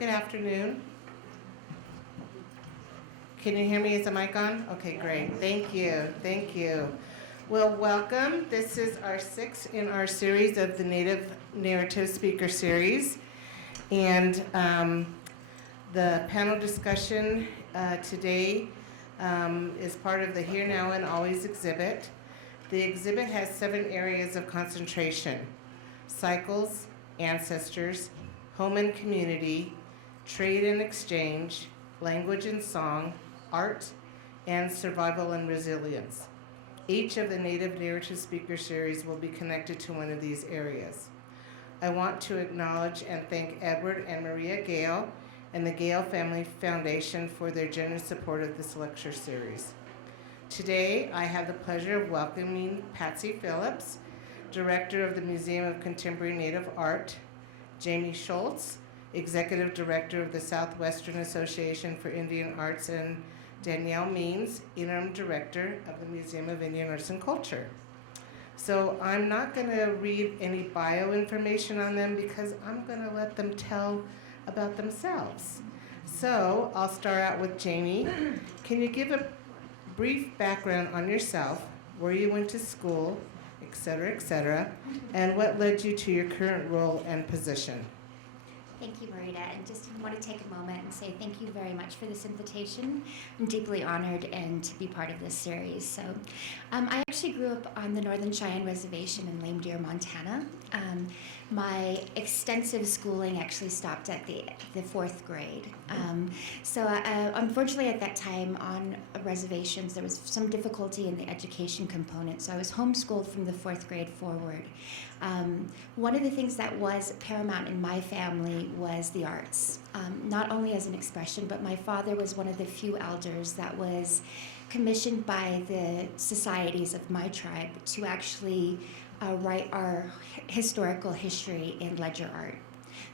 Good afternoon. Can you hear me? Is the mic on? Okay, great. Thank you. Thank you. Well, welcome. This is our sixth in our series of the Native Narrative Speaker Series. And the panel discussion today is part of the Here Now and Always exhibit. The exhibit has 7 areas of concentration: cycles, ancestors, home and community, trade and exchange, language and song, art, and survival and resilience. Each of the Native Narrative Speaker Series will be connected to one of these areas. I want to acknowledge and thank Edward and Maria Gale and the Gale Family Foundation for their generous support of this lecture series. Today, I have the pleasure of welcoming Patsy Phillips, Director of the Museum of Contemporary Native Art, Jamie Schultz, Executive Director of the Southwestern Association for Indian Arts, and Danielle Means, Interim Director of the Museum of Indian Arts and Culture. So I'm not going to read any bio information on them because I'm going to let them tell about themselves. So I'll start out with Jamie. Can you give a brief background on yourself, where you went to school, et cetera, and what led you to your current role and position? Thank you, Marita, and just want to take a moment and say thank you very much for this invitation. I'm deeply honored and to be part of this series. So, I actually grew up on the Northern Cheyenne Reservation in Lame Deer, Montana. My extensive schooling actually stopped at the 4th grade. Unfortunately, at that time on reservations, there was some difficulty in the education component, so I was homeschooled from the 4th grade forward. One of the things that was paramount in my family was the arts, not only as an expression, but my father was one of the few elders that was commissioned by the societies of my tribe to actually write our historical history in ledger art.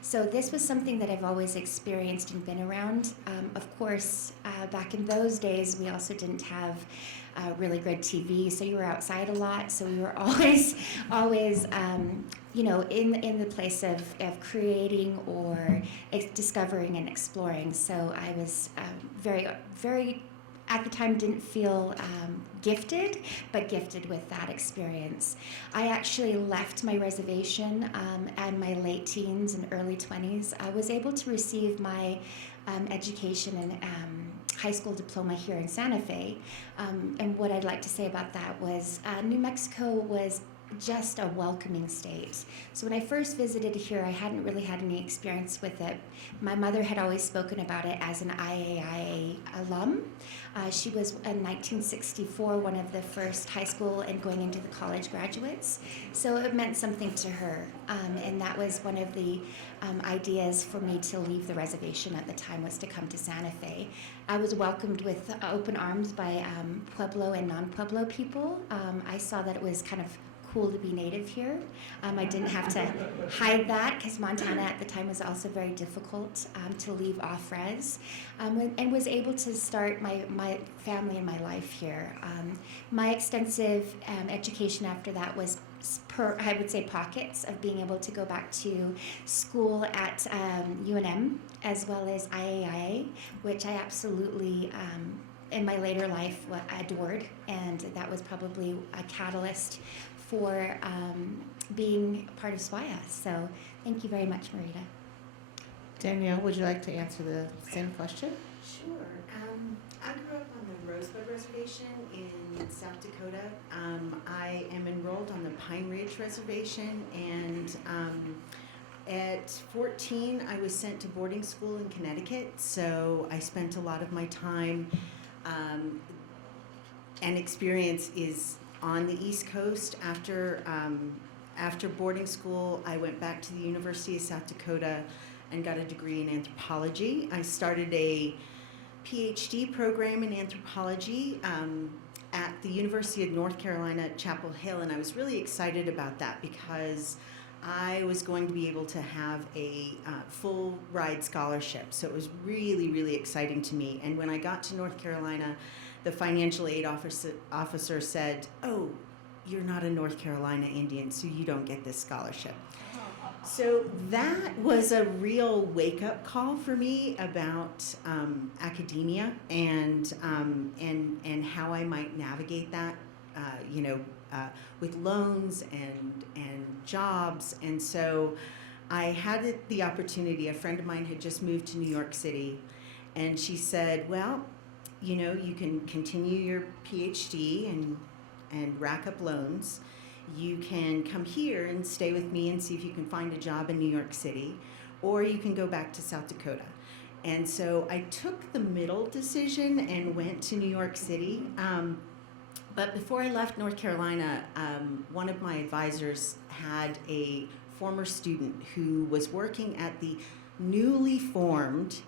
So this was something that I've always experienced and been around. Of course, back in those days, we also didn't have really good TV, so you were outside a lot. So we were always, in the place of creating or discovering and exploring. So I was very, very, at the time, didn't feel gifted, but gifted with that experience. I actually left my reservation in my late teens and early 20s. I was able to receive my education and high school diploma here in Santa Fe. And what I'd like to say about that was New Mexico was just a welcoming state. So when I first visited here, I hadn't really had any experience with it. My mother had always spoken about it as an IAIA alum. She was in 1964 one of the first high school and going into the college graduates. So it meant something to her. And that was one of the ideas for me to leave the reservation at the time, was to come to Santa Fe. I was welcomed with open arms by Pueblo and non-Pueblo people. I saw that it was kind of cool to be Native here. I didn't have to hide that because Montana at the time was also very difficult to leave off-res, and was able to start my family and my life here. My extensive education after that was I would say pockets of being able to go back to school at UNM as well as IAIA, which I absolutely in my later life adored, and that was probably a catalyst for being part of SWAIA. So thank you very much, Marita. Danielle, would you like to answer the same question? Sure. I grew up on the Rosebud Reservation in South Dakota. I am enrolled on the Pine Ridge Reservation, and at 14, I was sent to boarding school in Connecticut, so I spent a lot of my time and experience is on the East Coast. After boarding school, I went back to the University of South Dakota and got a degree in anthropology. I started a PhD program in anthropology at the University of North Carolina at Chapel Hill, and I was really excited about that because I was going to be able to have a full ride scholarship. So it was really, really exciting to me. And when I got to North Carolina, the financial aid officer said, "Oh, you're not a North Carolina Indian, so you don't get this scholarship." So that was a real wake-up call for me about academia and how I might navigate that, you know, with loans and jobs. And so I had the opportunity. A friend of mine had just moved to New York City, and she said, "Well, you know, you can continue your PhD and rack up loans. You can come here and stay with me and see if you can find a job in New York City, or you can go back to South Dakota." And so I took the middle decision and went to New York City. But before I left North Carolina, one of my advisors had a former student who was working at the newly formed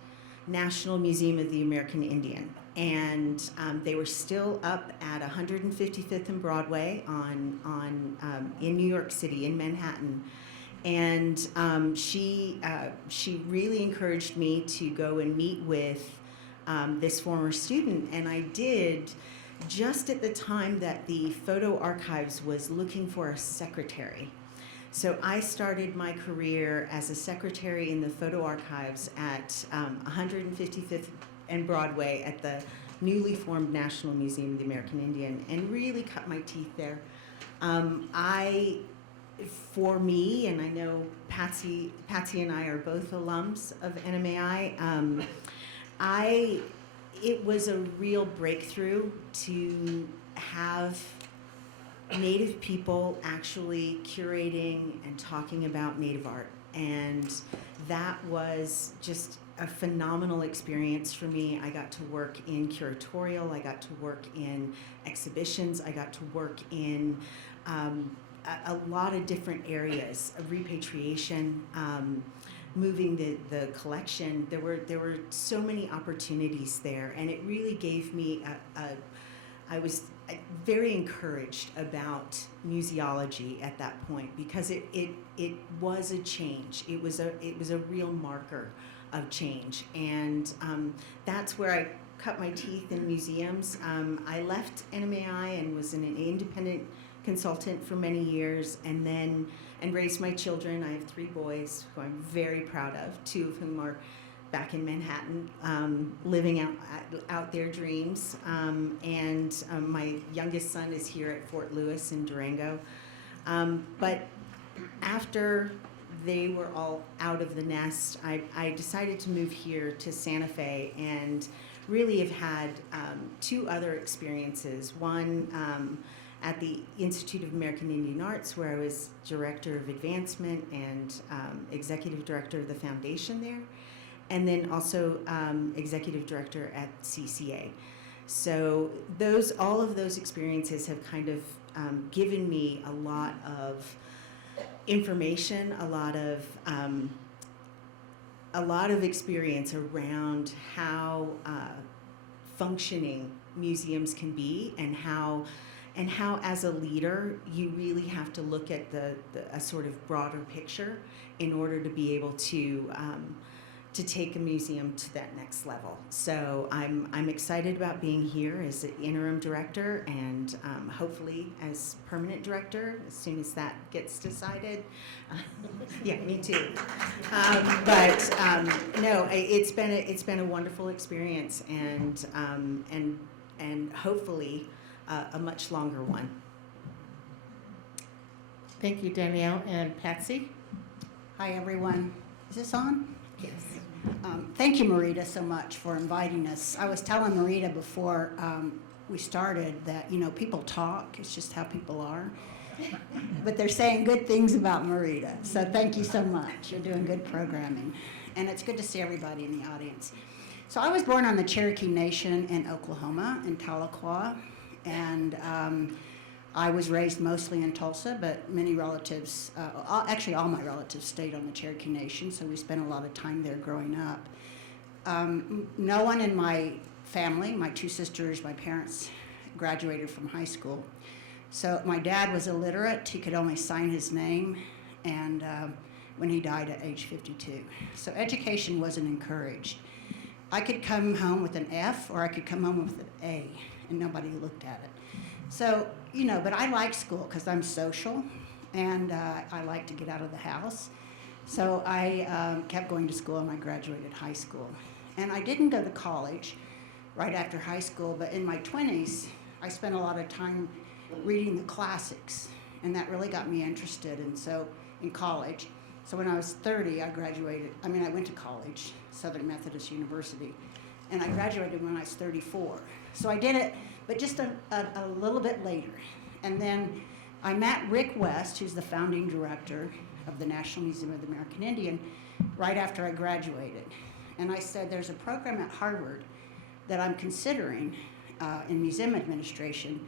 National Museum of the American Indian. And they were still up at 155th and Broadway in New York City, in Manhattan. And she really encouraged me to go and meet with this former student, and I did just at the time that the Photo Archives was looking for a secretary. So I started my career as a secretary in the Photo Archives at 155th and Broadway at the newly formed National Museum of the American Indian, and really cut my teeth there. For me, and I know Patsy and I are both alums of NMAI, it was a real breakthrough to have Native people actually curating and talking about Native art. And that was just a phenomenal experience for me. I got to work in curatorial, I got to work in exhibitions, I got to work in a lot of different areas of repatriation, moving the collection. There were so many opportunities there, and it really gave me I was very encouraged about museology at that point, because it was a change. It was a real marker of change, and that's where I cut my teeth in museums. I left NMAI and was an independent consultant for many years, and raised my children. I have 3 boys who I'm very proud of, 2 of whom are back in Manhattan, living out their dreams. My youngest son is here at Fort Lewis in Durango. But after they were all out of the nest, I decided to move here to Santa Fe, and really have had 2 other experiences. One at the Institute of American Indian Arts, where I was director of advancement and executive director of the foundation there, and then also executive director at CCA. So all of those experiences have kind of given me a lot of information, a lot of experience around how functioning museums can be, and how as a leader you really have to look at a sort of broader picture in order to be able to take a museum to that next level. So I'm excited about being here as the interim director, and hopefully as permanent director as soon as that gets decided. Yeah, me too. No, it's been a wonderful experience, and hopefully a much longer one. Thank you, Danielle. And Patsy? Hi, everyone. Is this on? Yes. Thank you, Marita, so much for inviting us. I was telling Marita before we started that, people talk. It's just how people are. But they're saying good things about Marita. So thank you so much. You're doing good programming. And it's good to see everybody in the audience. So I was born on the Cherokee Nation in Oklahoma, in Tahlequah. And I was raised mostly in Tulsa, but many relatives, actually all my relatives stayed on the Cherokee Nation, so we spent a lot of time there growing up. No one in my family, my 2 sisters, my parents, graduated from high school. So my dad was illiterate. He could only sign his name, and when he died at age 52. So education wasn't encouraged. I could come home with an F, or I could come home with an A, and nobody looked at it. So, but I like school because I'm social, and I like to get out of the house. So I kept going to school and I graduated high school. And I didn't go to college right after high school, but in my 20s, I spent a lot of time reading the classics, and that really got me interested. And so in college, so when I was 30, I went to college, Southern Methodist University, and I graduated when I was 34. So I did it, but just a little bit later. And then I met Rick West, who's the founding director of the National Museum of the American Indian, right after I graduated. And I said, there's a program at Harvard that I'm considering in museum administration.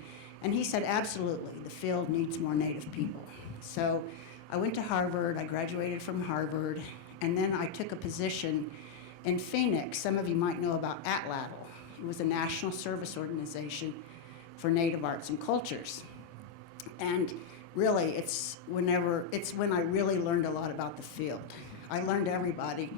And he said, absolutely, the field needs more Native people. So I went to Harvard, I graduated from Harvard, and then I took a position in Phoenix. Some of you might know about ATLATL. It was a national service organization for Native arts and cultures. And really, it's when I really learned a lot about the field. I learned everybody.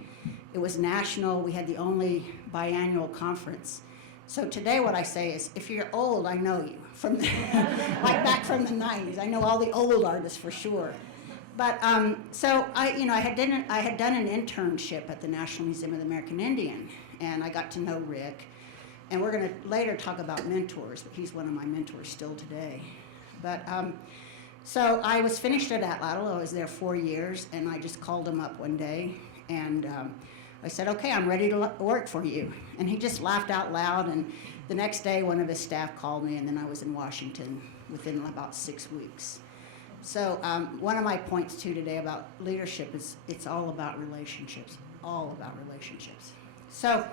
It was national. We had the only biannual conference. So today what I say is, if you're old, I know you. From like back from the 90s. I know all the old artists for sure. But so I had done an internship at the National Museum of the American Indian, and I got to know Rick. And we're going to later talk about mentors, but he's one of my mentors still today. But so I was finished at ATLATL. I was there 4 years, and I just called him up one day, and I said, okay, I'm ready to work for you. And he just laughed out loud, and the next day one of his staff called me, and then I was in Washington within about 6 weeks. So one of my points too today about leadership is it's all about relationships, all about relationships. So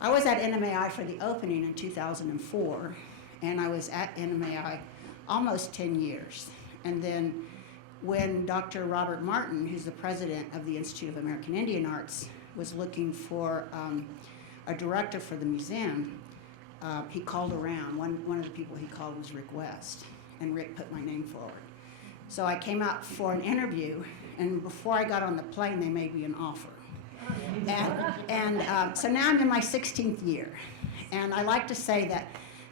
I was at NMAI for the opening in 2004, and I was at NMAI almost 10 years. And then when Dr. Robert Martin, who's the president of the Institute of American Indian Arts, was looking for a director for the museum, he called around. One of the people he called was Rick West, and Rick put my name forward. So I came out for an interview, and before I got on the plane, they made me an offer. And so now I'm in my 16th year. And I like to say that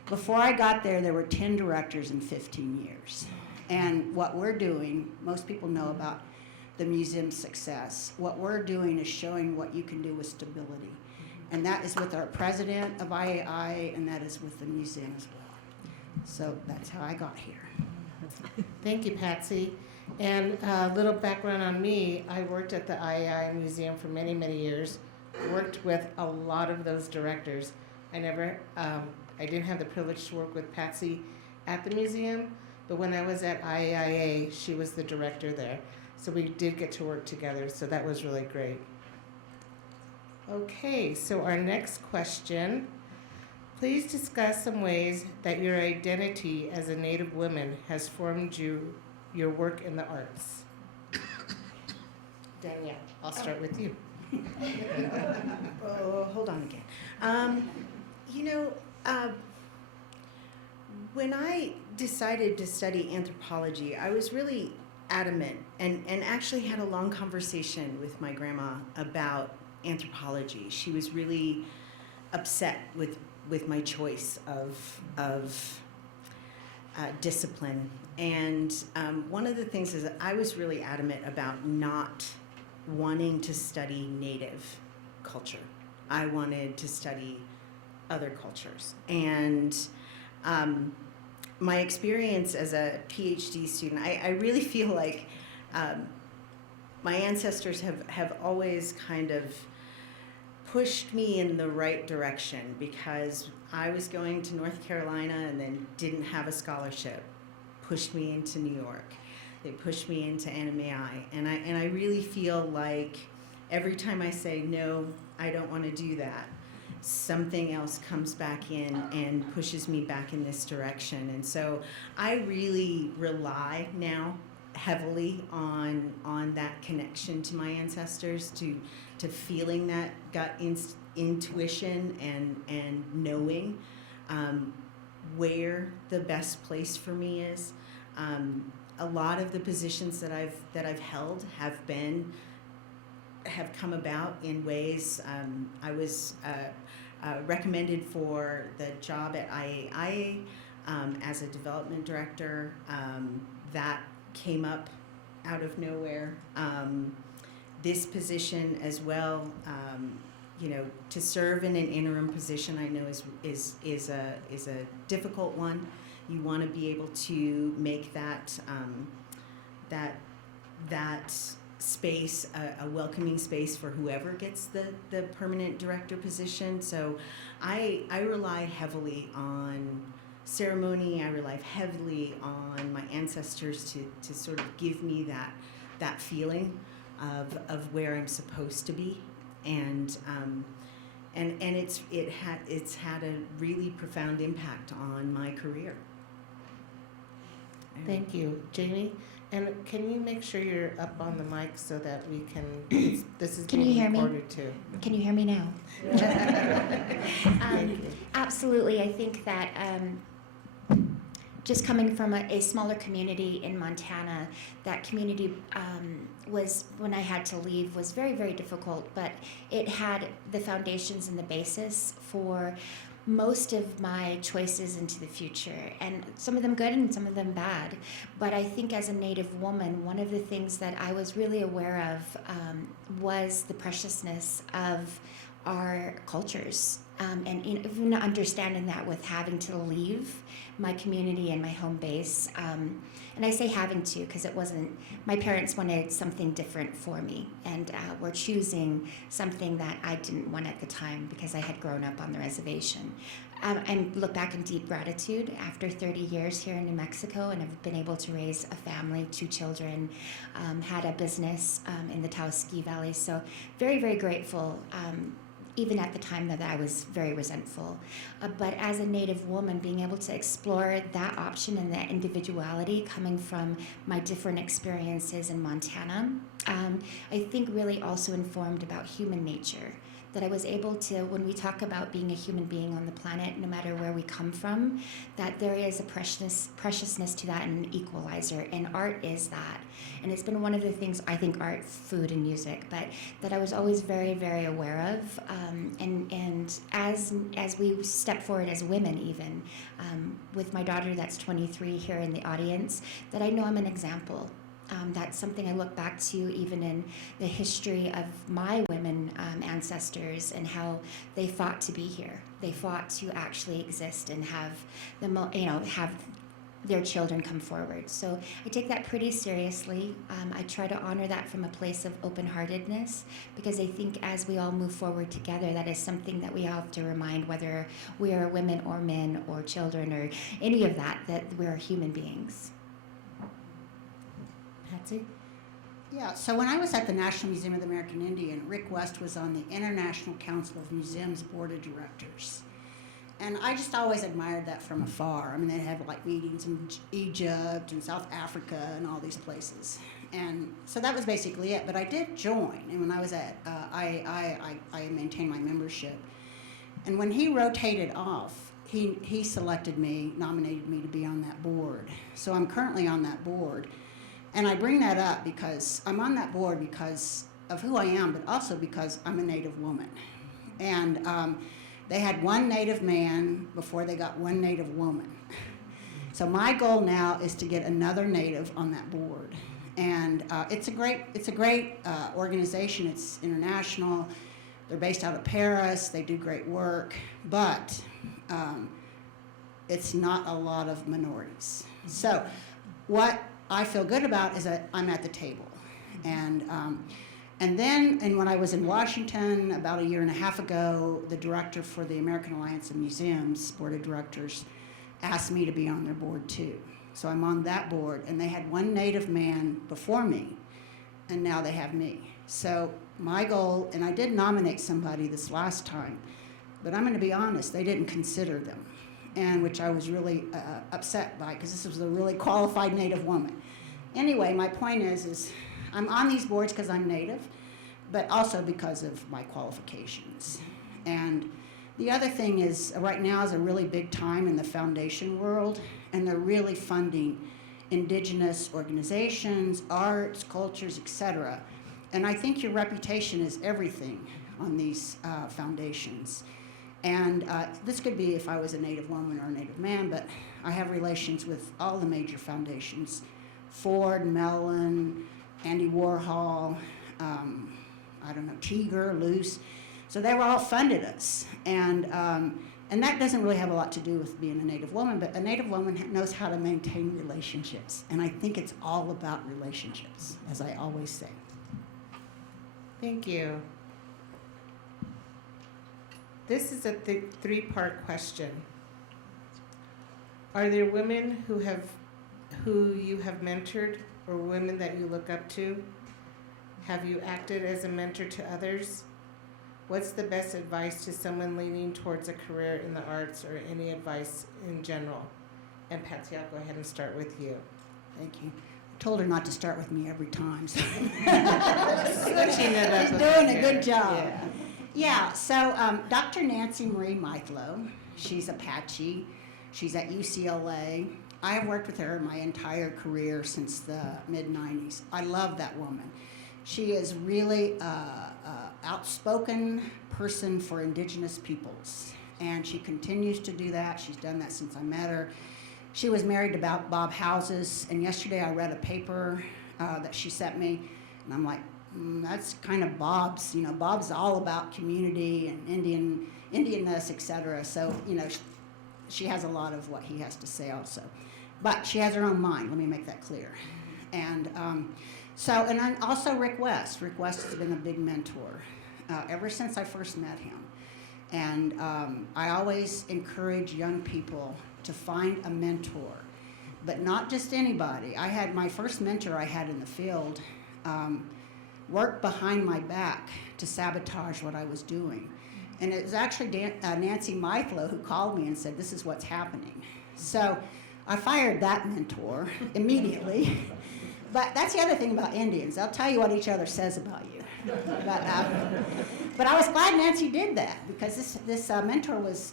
before I got there, there were 10 directors in 15 years. And what we're doing, most people know about the museum's success. What we're doing is showing what you can do with stability. And that is with our president of IAI, and that is with the museum as well. So that's how I got here. Thank you, Patsy. And a little background on me, I worked at the IAI Museum for many, many years, worked with a lot of those directors. I didn't have the privilege to work with Patsy at the museum, but when I was at IAIA, she was the director there. So we did get to work together, so that was really great. Okay, so our next question. Please discuss some ways that your identity as a Native woman has formed your work in the arts. Danielle, I'll start with you. Oh, hold on again. When I decided to study anthropology, I was really adamant and actually had a long conversation with my grandma about anthropology. She was really upset with my choice of discipline. And one of the things is that I was really adamant about not wanting to study Native culture. I wanted to study other cultures. And my experience as a PhD student, I really feel like my ancestors have always kind of pushed me in the right direction, because I was going to North Carolina and then didn't have a scholarship, pushed me into New York. They pushed me into NMAI, and I really feel like every time I say, no, I don't want to do that, something else comes back in and pushes me back in this direction. And so I really rely now heavily on that connection to my ancestors, to feeling that gut intuition and knowing where the best place for me is. A lot of the positions that I've held have come about in ways. I was recommended for the job at IAIA as a development director. That came up out of nowhere. this position as well, you know, to serve in an interim position, I know is a difficult one. You want to be able to make that that space a welcoming space for whoever gets the permanent director position. So I rely heavily on ceremony. I rely heavily on my ancestors to sort of give me that feeling of where I'm supposed to be, and it's had a really profound impact on my career. Thank you, Jamie. And can you make sure you're up on the mic so that we can, this is Can you being hear me? recorded too. Can you hear me now? Thank you. Absolutely. I think that just coming from a smaller community in Montana, that community was, when I had to leave, was very, very difficult, but it had the foundations and the basis for most of my choices into the future, and some of them good and some of them bad. But I think as a Native woman, one of the things that I was really aware of was the preciousness of our cultures, and even understanding that with having to leave my community and my home base. And I say having to because it wasn't, my parents wanted something different for me, and were choosing something that I didn't want at the time because I had grown up on the reservation. I look back in deep gratitude after 30 years here in New Mexico, and I've been able to raise a family, 2 children, had a business in the Taos Ski Valley. So very, very grateful. Even at the time that I was very resentful. But as a Native woman, being able to explore that option and that individuality coming from my different experiences in Montana, I think really also informed about human nature. That I was able to, when we talk about being a human being on the planet, no matter where we come from, that there is a preciousness to that and an equalizer, and art is that. And it's been one of the things, I think art, food, and music, but that I was always very, very aware of. And as we step forward as women even, with my daughter that's 23 here in the audience, that I know I'm an example. That's something I look back to even in the history of my women ancestors and how they fought to be here. They fought to actually exist and have have their children come forward. So I take that pretty seriously. I try to honor that from a place of open-heartedness, because I think as we all move forward together, that is something that we have to remind, whether we are women or men or children or any of that we're human beings. Patsy? Yeah, so when I was at the National Museum of the American Indian, Rick West was on the International Council of Museums Board of Directors. And I just always admired that from afar. I mean, they have like meetings in Egypt and South Africa and all these places. And so that was basically it. But I did join, and when I was at, I maintained my membership. And when he rotated off, he selected me, nominated me to be on that board. So I'm currently on that board. And I bring that up because I'm on that board because of who I am, but also because I'm a Native woman. And they had one Native man before they got one Native woman. So my goal now is to get another Native on that board. And it's a great organization. It's international. They're based out of Paris. They do great work, but it's not a lot of minorities. So what I feel good about is that I'm at the table. And when I was in Washington about 1.5 years ago, the director for the American Alliance of Museums Board of Directors asked me to be on their board too. So I'm on that board, and they had one Native man before me, and now they have me. So my goal, and I did nominate somebody this last time, but I'm going to be honest, they didn't consider them, and which I was really upset by, because this was a really qualified Native woman. Anyway, my point is I'm on these boards because I'm Native, but also because of my qualifications. And the other thing is, right now is a really big time in the foundation world, and they're really funding indigenous organizations, arts, cultures, etc. And I think your reputation is everything on these foundations. And this could be if I was a Native woman or a Native man, but I have relations with all the major foundations: Ford, Mellon, Andy Warhol, I don't know, Tiger, Loose. So they were all funded us. And that doesn't really have a lot to do with being a Native woman, but a Native woman knows how to maintain relationships. And I think it's all about relationships, as I always say. Thank you. This is a three-part question. Are there women who you have mentored or women that you look up to? Have you acted as a mentor to others? What's the best advice to someone leaning towards a career in the arts, or any advice in general? And Patsy, I'll go ahead and start with you. Thank you. I told her not to start with me every time. So. Switching it up. She's doing a here. good job. Yeah. Yeah, so Dr. Nancy Marie Mithlow, she's Apache. She's at UCLA. I have worked with her my entire career since the mid-90s. I love that woman. She is really an outspoken person for indigenous peoples, and she continues to do that. She's done that since I met her. She was married to Bob Houses, and yesterday I read a paper that she sent me, and I'm like, that's kind of Bob's. You know, Bob's all about community and Indianness, etc. So, you know, she has a lot of what he has to say also. But she has her own mind, let me make that clear. And and then also Rick West. Rick West has been a big mentor ever since I first met him. And I always encourage young people to find a mentor, but not just anybody. I had my first mentor I had in the field worked behind my back to sabotage what I was doing. And it was actually Nancy Mithlow who called me and said, this is what's happening. So I fired that mentor immediately. But that's the other thing about Indians. They'll tell you what each other says about you. But I was glad Nancy did that, because this mentor was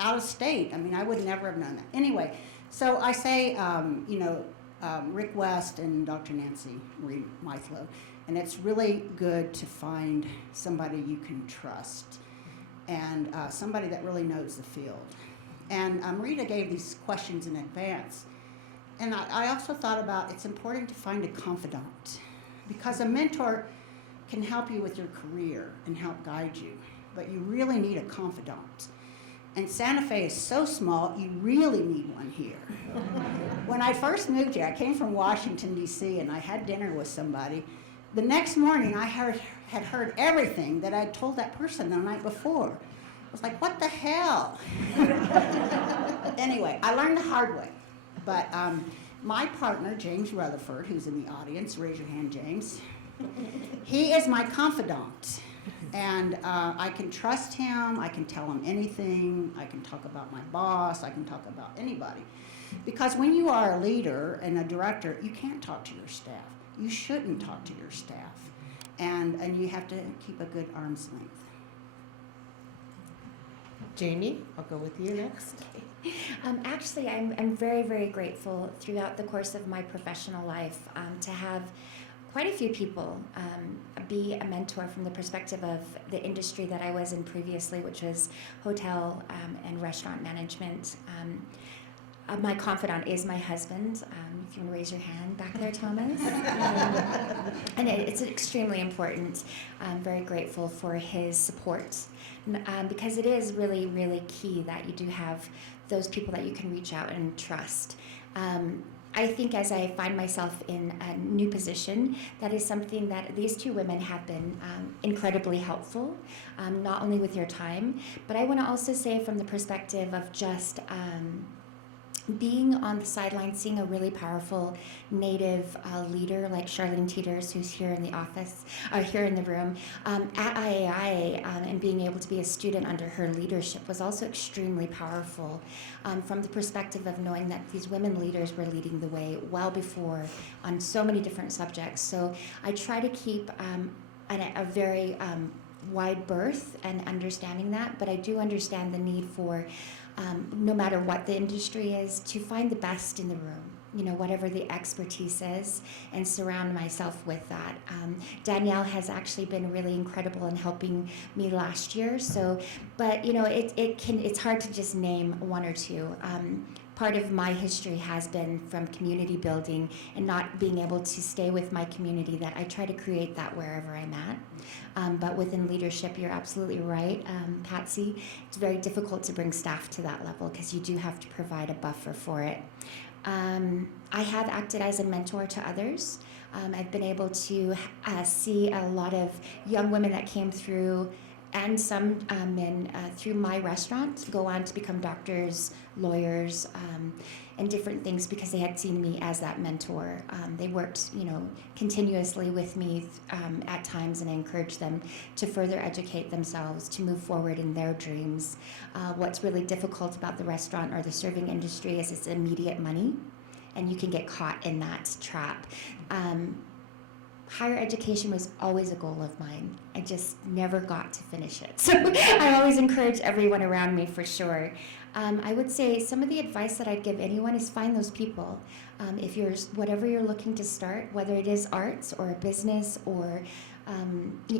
out of state. I mean, I would never have known that. Anyway, so I say, Rick West and Dr. Nancy Marie Mithlow. And it's really good to find somebody you can trust, and somebody that really knows the field. And Rita gave these questions in advance. And I also thought about it's important to find a confidant, because a mentor can help you with your career and help guide you, but you really need a confidant. And Santa Fe is so small, you really need one here. When I first moved here, I came from Washington, D.C., and I had dinner with somebody. The next morning, I had heard everything that I'd told that person the night before. I was like, what the hell? Anyway, I learned the hard way. But my partner, James Rutherford, who's in the audience, raise your hand, James. He is my confidant. And I can trust him. I can tell him anything. I can talk about my boss. I can talk about anybody. Because when you are a leader and a director, you can't talk to your staff. You shouldn't talk to your staff. And you have to keep a good arm's length. Jamie, I'll go with you next. Actually, I'm very, very grateful throughout the course of my professional life to have quite a few people be a mentor from the perspective of the industry that I was in previously, which was hotel and restaurant management. My confidant is my husband. If you want to raise your hand back there, Thomas. And it's extremely important. I'm very grateful for his support, because it is really, really key that you do have those people that you can reach out and trust. I think as I find myself in a new position, that is something that these two women have been incredibly helpful, not only with your time, but I want to also say from the perspective of just being on the sidelines, seeing a really powerful Native leader like Charlene Teeters, who's here in the office, here in the room, at IAI, and being able to be a student under her leadership was also extremely powerful from the perspective of knowing that these women leaders were leading the way well before on so many different subjects. So I try to keep a very wide berth and understanding that, but I do understand the need for no matter what the industry is, to find the best in the room, whatever the expertise is, and surround myself with that. Danielle has actually been really incredible in helping me last year. So, but it's hard to just name one or two. part of my history has been from community building and not being able to stay with my community, that I try to create that wherever I'm at. But within leadership, you're absolutely right, Patsy. It's very difficult to bring staff to that level because you do have to provide a buffer for it. I have acted as a mentor to others. I've been able to see a lot of young women that came through, and some men through my restaurant, go on to become doctors, lawyers, and different things because they had seen me as that mentor. They worked, continuously with me at times, and I encouraged them to further educate themselves, to move forward in their dreams. What's really difficult about the restaurant or the serving industry is it's immediate money, and you can get caught in that trap. Higher education was always a goal of mine. I just never got to finish it. So I always encourage everyone around me for sure. I would say some of the advice that I'd give anyone is find those people. If whatever you're looking to start, whether it is arts or a business or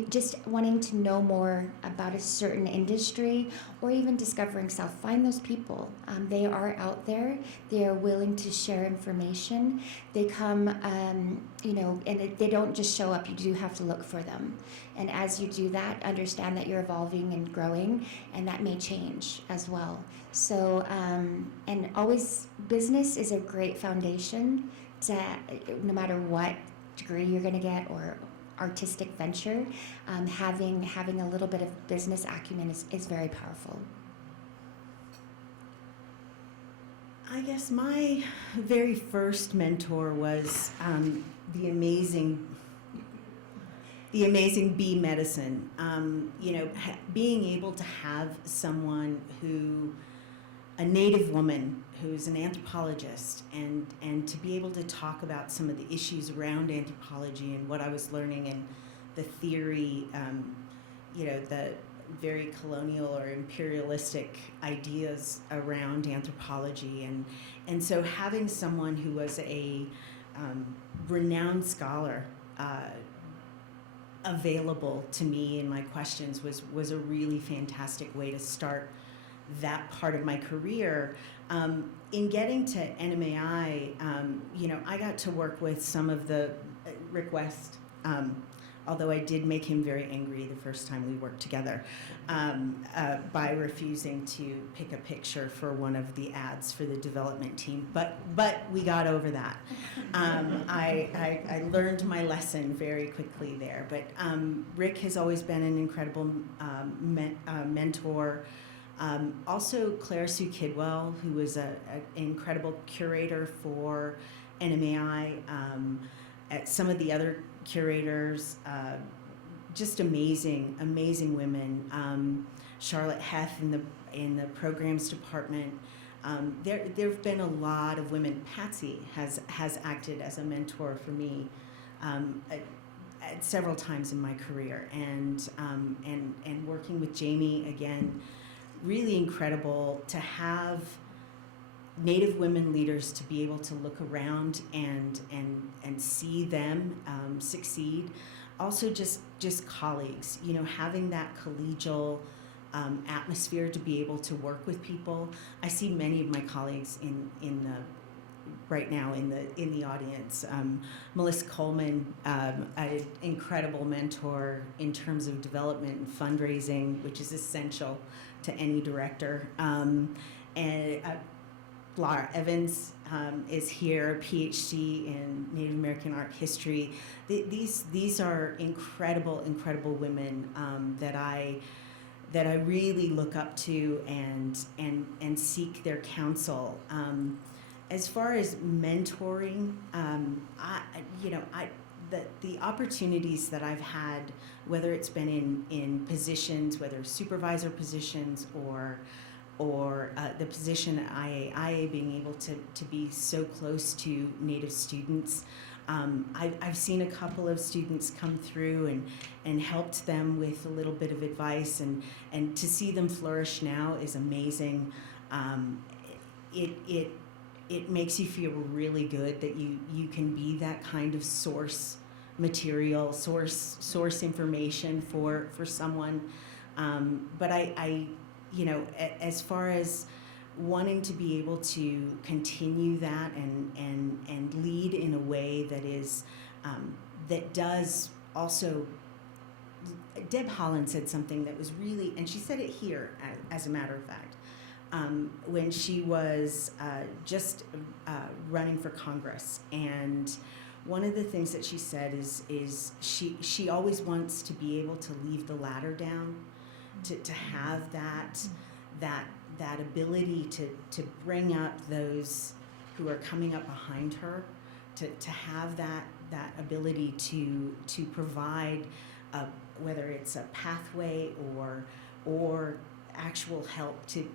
just wanting to know more about a certain industry or even discovering self, find those people. They are out there. They are willing to share information. They come, and they don't just show up. You do have to look for them. And as you do that, understand that you're evolving and growing, and that may change as well. So, and always, business is a great foundation to, no matter what degree you're going to get or artistic venture, having a little bit of business acumen is very powerful. I guess my very first mentor was the amazing bee medicine. Being able to have someone a native woman who's an anthropologist, and to be able to talk about some of the issues around anthropology and what I was learning and the theory, the very colonial or imperialistic ideas around anthropology. And so having someone who was a renowned scholar available to me in my questions was a really fantastic way to start that part of my career. In getting to NMAI, I got to work with some of Rick West, although I did make him very angry the first time we worked together by refusing to pick a picture for one of the ads for the development team. But we got over that. I learned my lesson very quickly there. But Rick has always been an incredible mentor. Also, Claire Sue Kidwell, who was an incredible curator for NMAI. Some of the other curators, just amazing women. Charlotte Heth in the programs department. There've been a lot of women. Patsy has acted as a mentor for me at several times in my career, and working with Jamie again. Really incredible to have Native women leaders to be able to look around and see them succeed. Also, just colleagues, having that collegial atmosphere to be able to work with people. I see many of my colleagues right now in the audience. Melissa Coleman, an incredible mentor in terms of development and fundraising, which is essential to any director. And Laura Evans is here, PhD in Native American art history. These are incredible women that I really look up to and seek their counsel. As far as mentoring, the opportunities that I've had, whether it's been in positions, whether supervisor positions or the position at IA, being able to be so close to Native students. I've seen a couple of students come through and helped them with a little bit of advice, and to see them flourish now is amazing. It makes you feel really good that you can be that kind of source material, source information for someone. But I as far as wanting to be able to continue that and lead in a way that is that does also. Deb Holland said something that was really, and she said it here as a matter of fact, when she was just running for Congress. And one of the things that she said is she always wants to be able to leave the ladder down, to have that ability to bring up those who are coming up behind her, to have that ability to provide whether it's a pathway or actual help to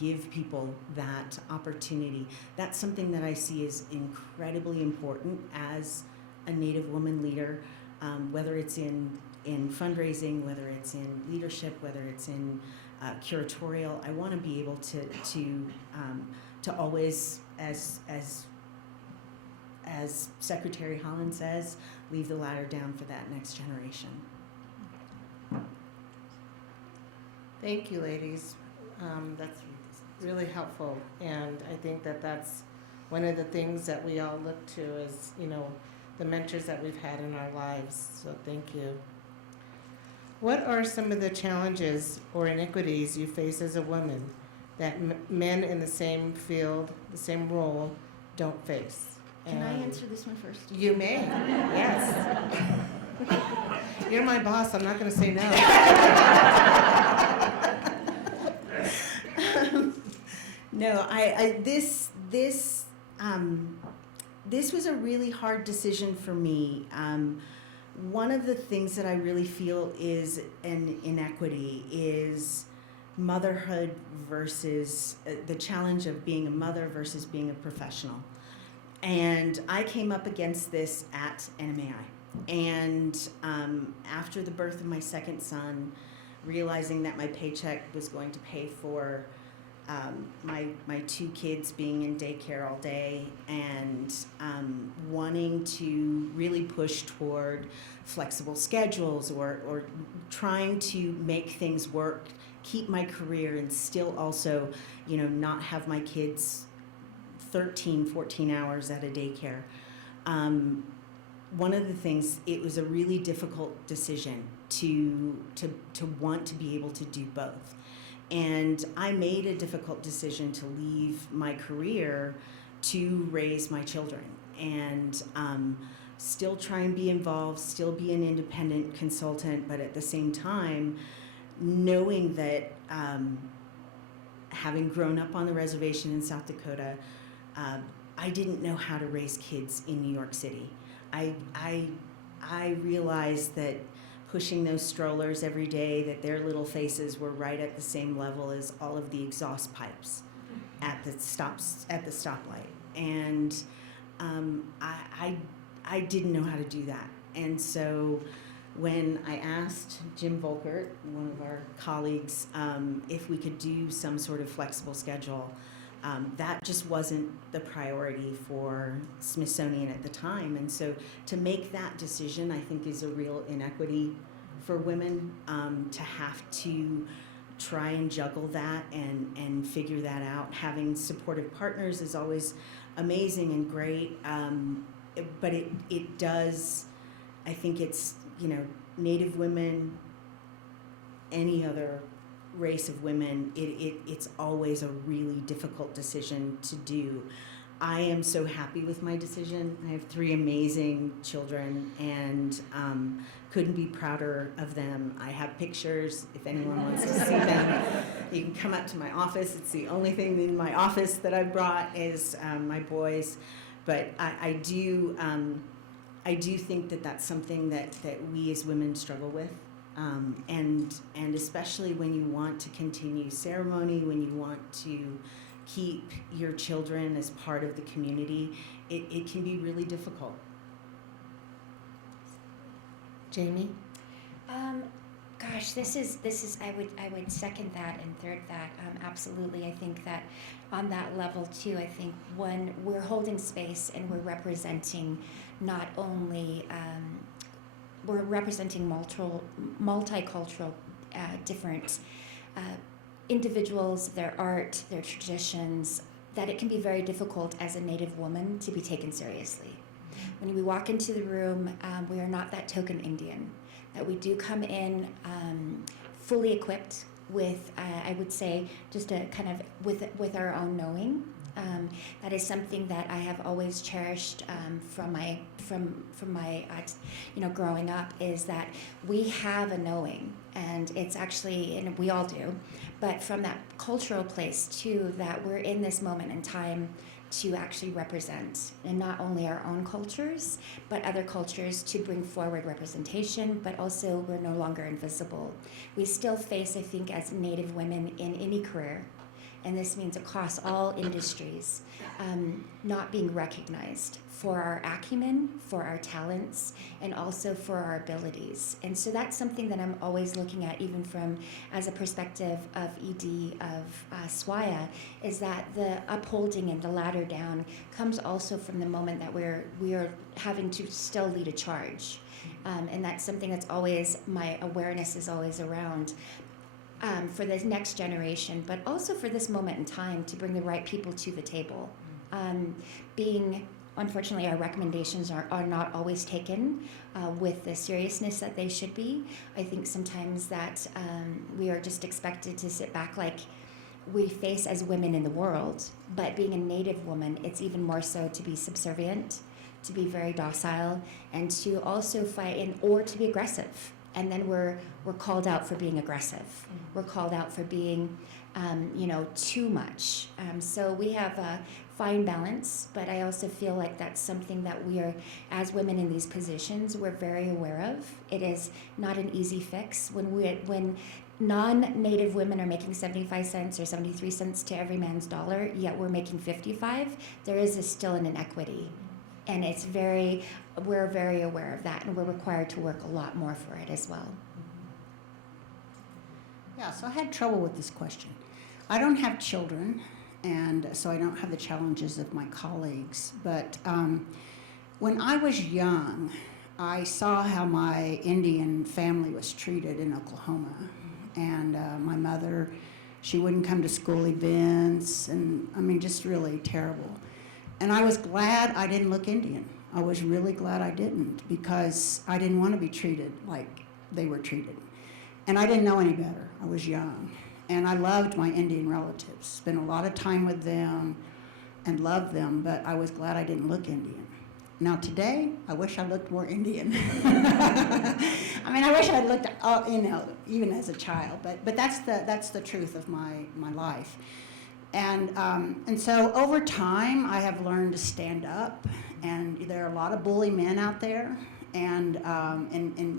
give people that opportunity. That's something that I see as incredibly important as a Native woman leader, whether it's in fundraising, whether it's in leadership, whether it's in curatorial. I want to be able to always, as Secretary Holland says, leave the ladder down for that next generation. Thank you, ladies. That's really helpful, and I think that that's one of the things that we all look to is, the mentors that we've had in our lives, so thank you. What are some of the challenges or inequities you face as a woman that men in the same field, the same role, don't face? Can I And answer this one first? You may, yes. You're my boss, I'm not gonna say no. No, this was a really hard decision for me. One of the things that I really feel is an inequity is motherhood versus the challenge of being a mother versus being a professional. And I came up against this at NMAI. And after the birth of my second son, realizing that my paycheck was going to pay for my two kids being in daycare all day, and wanting to really push toward flexible schedules or trying to make things work, keep my career, and still also, not have my kids 13, 14 hours at a daycare. One of the things, it was a really difficult decision to want to be able to do both. And I made a difficult decision to leave my career to raise my children and still try and be involved, still be an independent consultant, but at the same time, knowing that having grown up on the reservation in South Dakota, I didn't know how to raise kids in New York City. I realized that pushing those strollers every day, that their little faces were right at the same level as all of the exhaust pipes at the stoplight. And I didn't know how to do that. And so when I asked Jim Volkert, one of our colleagues, if we could do some sort of flexible schedule, that just wasn't the priority for Smithsonian at the time. And so to make that decision, I think, is a real inequity for women, to have to try and juggle that and figure that out. Having supportive partners is always amazing and great, but it does, I think it's, Native women, any other race of women, it's always a really difficult decision to do. I am so happy with my decision. I have 3 amazing children and couldn't be prouder of them. I have pictures if anyone wants to see them. You can come up to my office. It's the only thing in my office that I brought is my boys. But I do think that that's something that we as women struggle with. And especially when you want to continue ceremony, when you want to keep your children as part of the community, it can be really difficult. Jamie? Gosh, this is I would second that and third that, absolutely. I think that on that level too, I think when we're holding space and we're representing not only we're representing multicultural different individuals, their art, their traditions, that it can be very difficult as a Native woman to be taken seriously. When we walk into the room, we are not that token Indian. That we do come in fully equipped with, I would say, just a kind of with our own knowing. That is something that I have always cherished from my growing up, is that we have a knowing, and it's actually, and we all do, but from that cultural place too, that we're in this moment in time to actually represent, and not only our own cultures, but other cultures, to bring forward representation, but also we're no longer invisible. We still face, I think, as Native women in any career, and this means across all industries, not being recognized for our acumen, for our talents, and also for our abilities. And so that's something that I'm always looking at, even from as a perspective of ED of SWAYA, is that the upholding and the ladder down comes also from the moment that we are having to still lead a charge. And that's something that's always, my awareness is always around. For this next generation, but also for this moment in time, to bring the right people to the table. Unfortunately, our recommendations are not always taken with the seriousness that they should be. I think sometimes that we are just expected to sit back like we face as women in the world, but being a Native woman, it's even more so to be subservient, to be very docile, and to also fight or to be aggressive. And then we're called out for being aggressive. We're called out for being, too much. So we have a fine balance, but I also feel like that's something that we are, as women in these positions, we're very aware of. It is not an easy fix. When non-Native women are making 75 cents or 73 cents to every man's dollar, yet we're making 55, there is still an inequity. And we're very aware of that, and we're required to work a lot more for it as well. Yeah, so I had trouble with this question. I don't have children, and so I don't have the challenges of my colleagues, but when I was young, I saw how my Indian family was treated in Oklahoma. And my mother, she wouldn't come to school events, and I mean, just really terrible. And I was glad I didn't look Indian. I was really glad I didn't, because I didn't want to be treated like they were treated. And I didn't know any better. I was young. And I loved my Indian relatives, spent a lot of time with them and loved them, but I was glad I didn't look Indian. Now today, I wish I looked more Indian. I mean, I wish I looked, even as a child, but that's the truth of my life. And so over time, I have learned to stand up, and there are a lot of bully men out there, and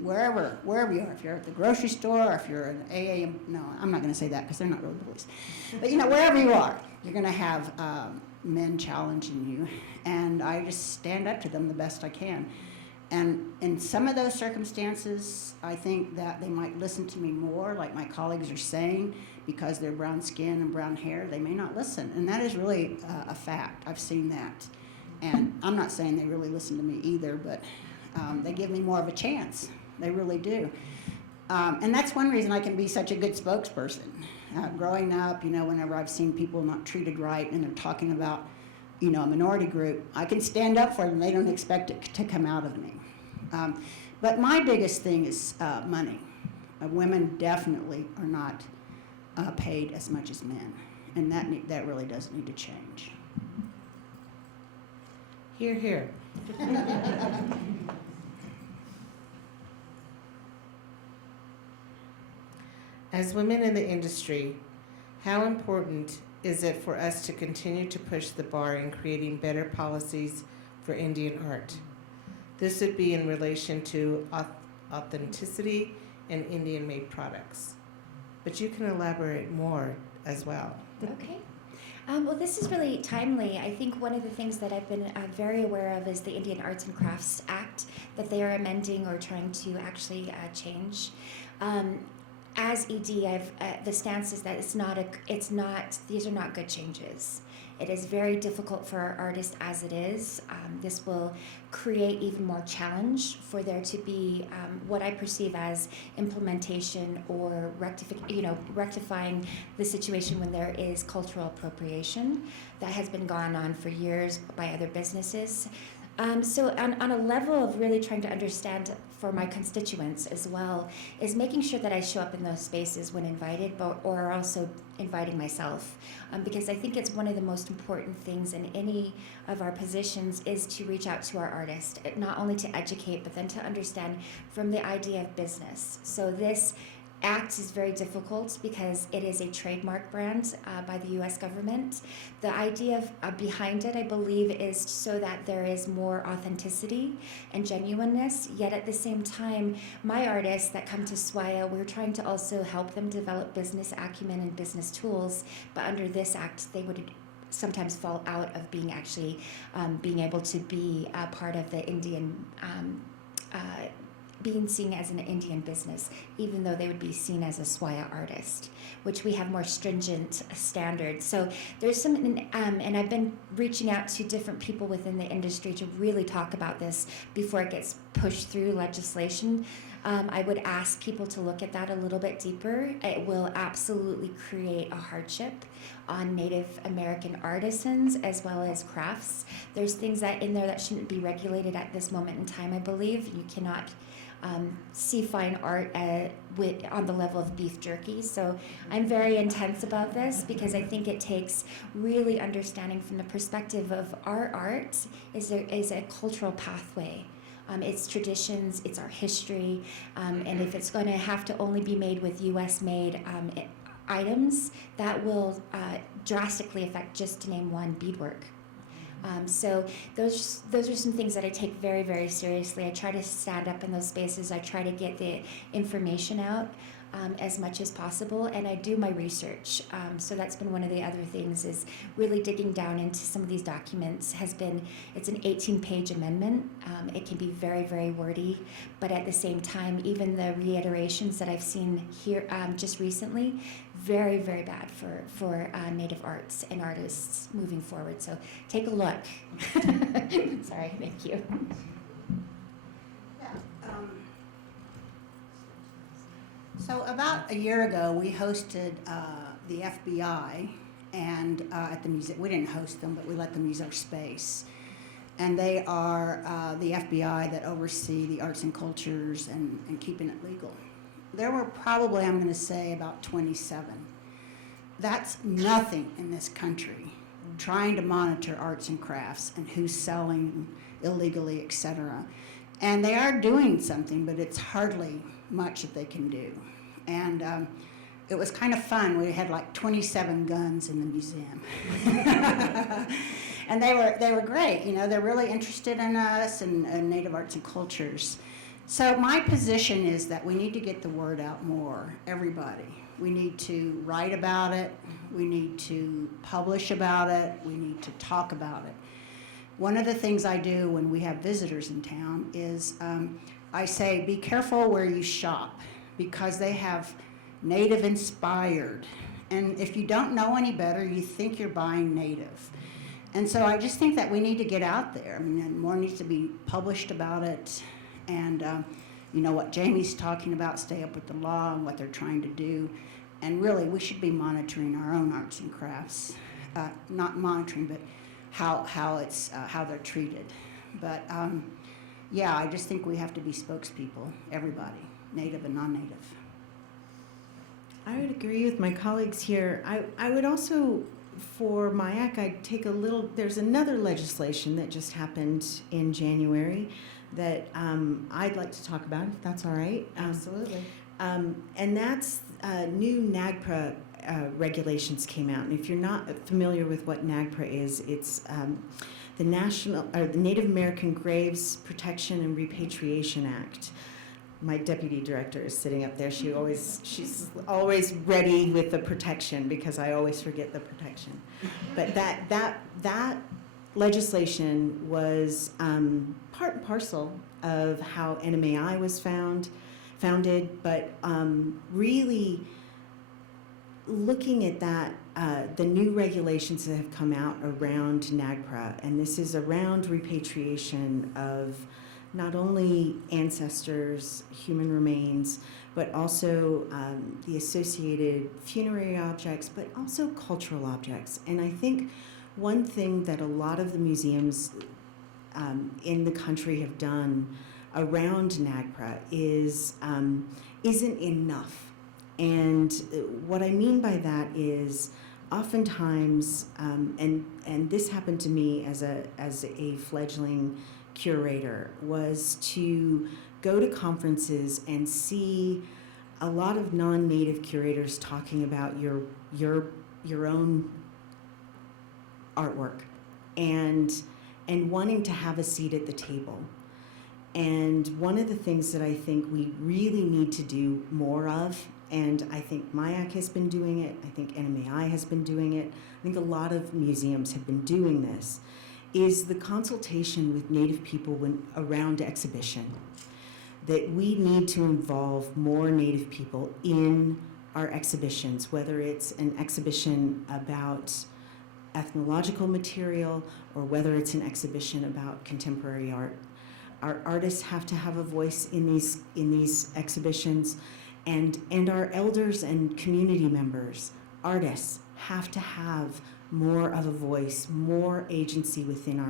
wherever you are, if you're at the grocery store, or if you're an AA, no, I'm not going to say that because they're not really bullies, but wherever you are, you're going to have men challenging you, and I just stand up to them the best I can. And in some of those circumstances, I think that they might listen to me more, like my colleagues are saying, because they're brown skin and brown hair, they may not listen. And that is really a fact. I've seen that. And I'm not saying they really listen to me either, but they give me more of a chance. They really do. And that's one reason I can be such a good spokesperson. Growing up, whenever I've seen people not treated right and they're talking about, a minority group, I can stand up for them. They don't expect it to come out of me. But my biggest thing is money. Women definitely are not paid as much as men, and that really does need to change. Hear, hear. As women in the industry, how important is it for us to continue to push the bar in creating better policies for Indian art? This would be in relation to authenticity and Indian-made products. But you can elaborate more as well. Okay. Well, this is really timely. I think one of the things that I've been very aware of is the Indian Arts and Crafts Act that they are amending or trying to actually change. As ED, the stance is that these are not good changes. It is very difficult for our artists as it is. This will create even more challenge for there to be what I perceive as implementation or rectifying the situation when there is cultural appropriation that has been gone on for years by other businesses. So on a level of really trying to understand for my constituents as well, is making sure that I show up in those spaces when invited, or also inviting myself. Because I think it's one of the most important things in any of our positions is to reach out to our artists, not only to educate, but then to understand from the idea of business. So this act is very difficult because it is a trademark brand by the U.S. government. The idea behind it, I believe, is so that there is more authenticity and genuineness, yet at the same time, my artists that come to SWAIA, we're trying to also help them develop business acumen and business tools, but under this act, they would sometimes fall out of being actually being able to be a part of the Indian being seen as an Indian business, even though they would be seen as a SWAIA artist, which we have more stringent standards. So there's some, and I've been reaching out to different people within the industry to really talk about this before it gets pushed through legislation. I would ask people to look at that a little bit deeper. It will absolutely create a hardship on Native American artisans as well as crafts. There's things that in there that shouldn't be regulated at this moment in time, I believe. You cannot see fine art on the level of beef jerky. So I'm very intense about this because I think it takes really understanding from the perspective of our art is a cultural pathway. It's traditions, it's our history, and if it's going to have to only be made with U.S.-made items, that will drastically affect, just to name one, beadwork. So those are some things that I take very, very seriously. I try to stand up in those spaces. I try to get the information out as much as possible, and I do my research. So that's been one of the other things, is really digging down into some of these documents. It's an 18-page amendment. It can be very, very wordy, but at the same time, even the reiterations that I've seen here just recently, very, very bad for Native arts and artists moving forward. So take a look. Sorry, thank you. So about a year ago, we hosted the FBI and at the museum. We didn't host them, but we let them use our space. And they are the FBI that oversee the arts and cultures and keeping it legal. There were probably, I'm going to say, about 27. That's nothing in this country, trying to monitor arts and crafts and who's selling illegally, etc. And they are doing something, but it's hardly much that they can do. And it was kind of fun. We had like 27 guns in the museum. And they were great. You know, they're really interested in us and Native arts and cultures. So my position is that we need to get the word out more, everybody. We need to write about it. We need to publish about it. We need to talk about it. One of the things I do when we have visitors in town is I say, be careful where you shop, because they have Native inspired. And if you don't know any better, you think you're buying Native. And so I just think that we need to get out there. I mean, more needs to be published about it. And you know what Jamie's talking about, stay up with the law and what they're trying to do. And really, we should be monitoring our own arts and crafts. Not monitoring, but how they're treated. But yeah, I just think we have to be spokespeople, everybody, Native and non-Native. I would agree with my colleagues here. I would also, for MIAC, I'd take a little, there's another legislation that just happened in January that I'd like to talk about, if that's all right. Absolutely. And that's new NAGPRA regulations came out. And if you're not familiar with what NAGPRA is, it's the Native American Graves Protection and Repatriation Act. My deputy director is sitting up there. She's always ready with the protection, because I always forget the protection. But that legislation was part and parcel of how NMAI was founded, but really looking at that, the new regulations that have come out around NAGPRA, and this is around repatriation of not only ancestors, human remains, but also the associated funerary objects, but also cultural objects. And I think one thing that a lot of the museums in the country have done around NAGPRA is isn't enough. And what I mean by that is oftentimes, and this happened to me as a fledgling curator, was to go to conferences and see a lot of non-native curators talking about your own artwork and wanting to have a seat at the table. And one of the things that I think we really need to do more of, and I think MIAC has been doing it, I think NMAI has been doing it, I think a lot of museums have been doing this, is the consultation with Native people around exhibition. That we need to involve more Native people in our exhibitions, whether it's an exhibition about ethnological material or whether it's an exhibition about contemporary art. Our artists have to have a voice in these exhibitions, and our elders and community members, artists, have to have more of a voice, more agency within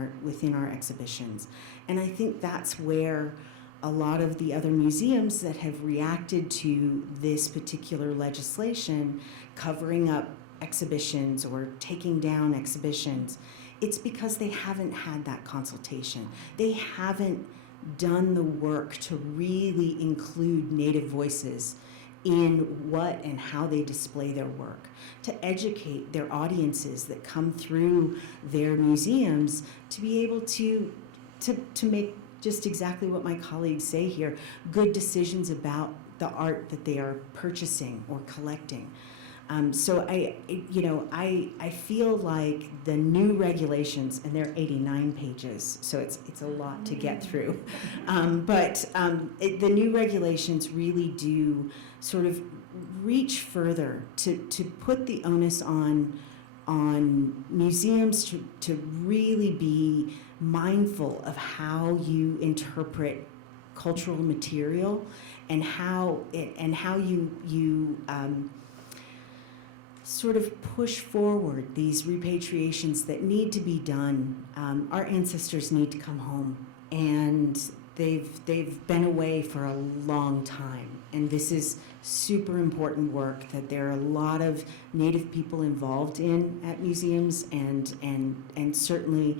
our exhibitions. And I think that's where a lot of the other museums that have reacted to this particular legislation, covering up exhibitions or taking down exhibitions, it's because they haven't had that consultation. They haven't done the work to really include Native voices in what and how they display their work, to educate their audiences that come through their museums to be able to make just exactly what my colleagues say here, good decisions about the art that they are purchasing or collecting. So I feel like the new regulations, and they're 89 pages, so it's a lot to get through, the new regulations really do sort of reach further to put the onus on museums to really be mindful of how you interpret cultural material and how you sort of push forward these repatriations that need to be done. Our ancestors need to come home, and they've been away for a long time, and this is super important work that there are a lot of Native people involved in at museums, and certainly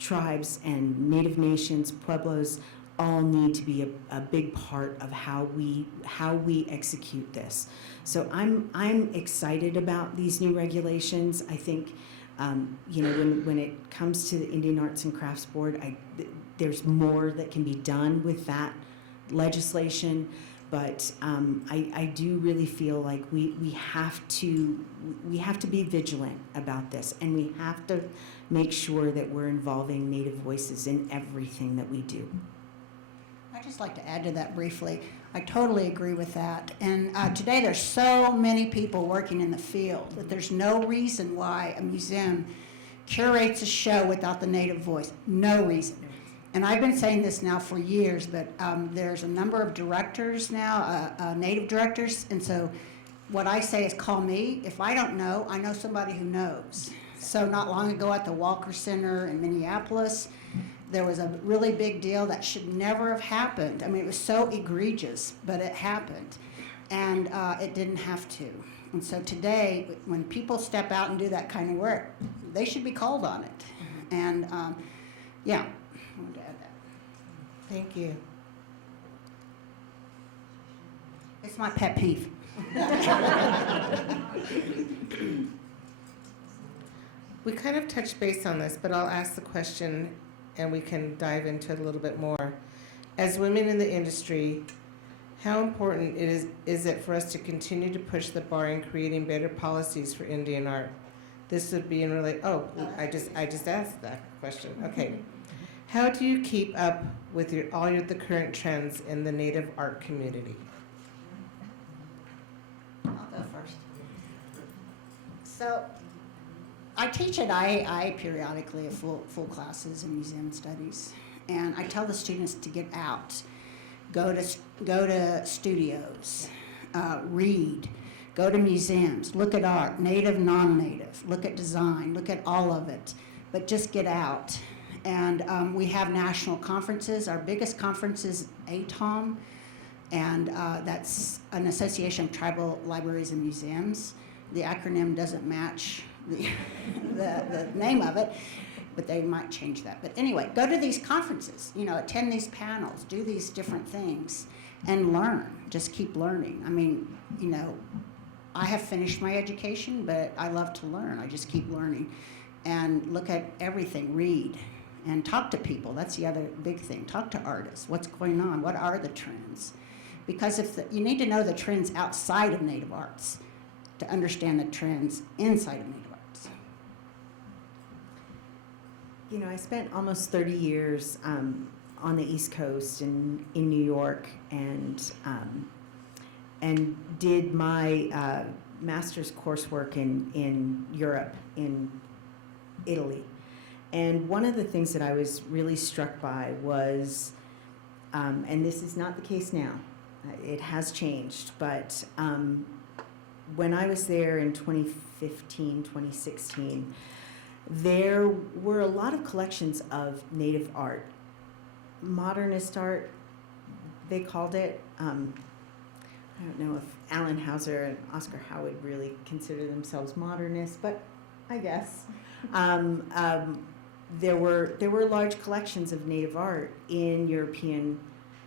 tribes and Native nations, Pueblos, all need to be a big part of how we execute this. So I'm excited about these new regulations. I think when it comes to the Indian Arts and Crafts Board, there's more that can be done with that legislation, but I do really feel like we have to be vigilant about this, and we have to make sure that we're involving Native voices in everything that we do. I'd just like to add to that briefly. I totally agree with that. And today there's so many people working in the field that there's no reason why a museum curates a show without the Native voice. No reason. And I've been saying this now for years, but there's a number of directors now, Native directors, and so what I say is call me. If I don't know, I know somebody who knows. So not long ago at the Walker Center in Minneapolis, there was a really big deal that should never have happened. I mean, it was so egregious, but it happened, and it didn't have to. And so today, when people step out and do that kind of work, they should be called on it. And yeah, I wanted to add that. Thank you. It's my pet peeve. We kind of touched base on this, but I'll ask the question and we can dive into it a little bit more. As women in the industry, how important is it for us to continue to push the bar in creating better policies for Indian art? This would be in I just asked that question. Okay. How do you keep up with all the current trends in the Native art community? So I teach at IAI periodically full classes in museum studies, and I tell the students to get out, go to studios, read, go to museums, look at art, native, non-native, look at design, look at all of it, but just get out. And we have national conferences. Our biggest conference is ATOM, and that's an Association of Tribal Libraries and Museums. The acronym doesn't match the name of it, but they might change that. But anyway, go to these conferences, attend these panels, do these different things, and learn. Just keep learning. I mean, I have finished my education, but I love to learn. I just keep learning and look at everything, read, and talk to people. That's the other big thing. Talk to artists. What's going on? What are the trends? Because you need to know the trends outside of Native arts to understand the trends inside of Native arts. I spent almost 30 years on the East Coast and in New York, and did my master's coursework in Europe, in Italy. And one of the things that I was really struck by was, and this is not the case now, it has changed, but when I was there in 2015, 2016, there were a lot of collections of Native art, modernist art, they called it. I don't know if Alan Hauser and Oscar Howard really consider themselves modernists, but I guess. There were large collections of Native art in European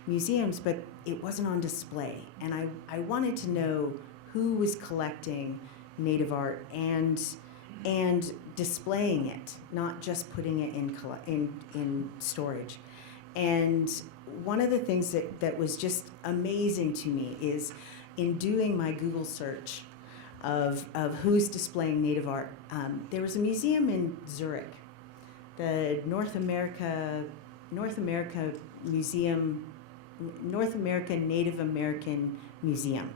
museums, but it wasn't on display. And I wanted to know who was collecting Native art and displaying it, not just putting it in storage. And one of the things that was just amazing to me is in doing my Google search of who's displaying Native art, there was a museum in Zurich, the North America Museum, North American Native American Museum,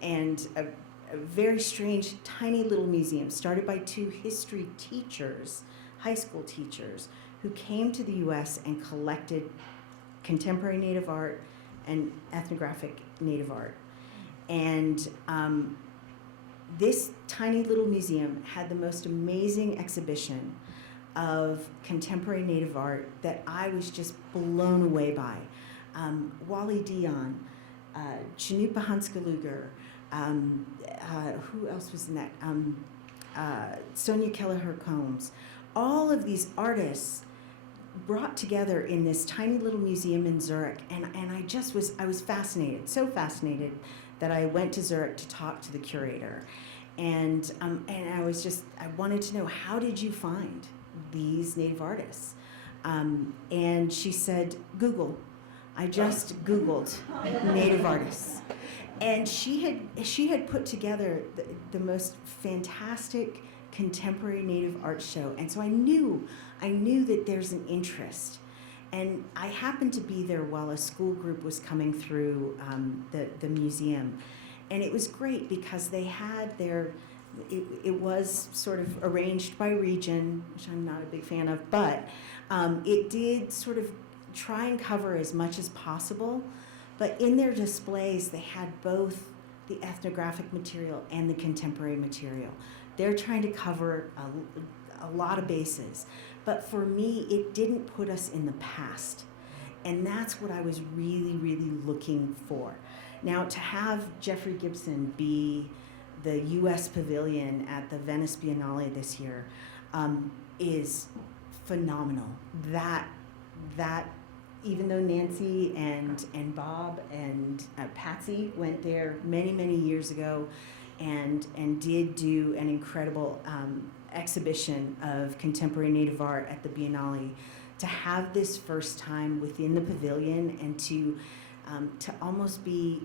and a very strange, tiny little museum started by two history teachers, high school teachers, who came to the U.S. and collected contemporary Native art and ethnographic Native art. And this tiny little museum had the most amazing exhibition of contemporary Native art that I was just blown away by. Wally Dion, Chanupa Hanskaluger, who else was in that? Sonia Kelleher Combs. All of these artists brought together in this tiny little museum in Zurich, and I was fascinated, so fascinated that I went to Zurich to talk to the curator, and I wanted to know, how did you find these Native artists? And she said, Google. I just Googled Native artists, and she had put together the most fantastic contemporary Native art show, and so I knew that there's an interest. And I happened to be there while a school group was coming through the museum, and it was great because they had it was sort of arranged by region, which I'm not a big fan of, but it did sort of try and cover as much as possible. But in their displays, they had both the ethnographic material and the contemporary material. They're trying to cover a lot of bases. But for me, it didn't put us in the past. And that's what I was really, really looking for. Now, to have Jeffrey Gibson be the U.S. pavilion at the Venice Biennale this year is phenomenal. That even though Nancy and Bob and Patsy went there many, many years ago and did do an incredible exhibition of contemporary Native art at the Biennale, to have this first time within the pavilion and to almost be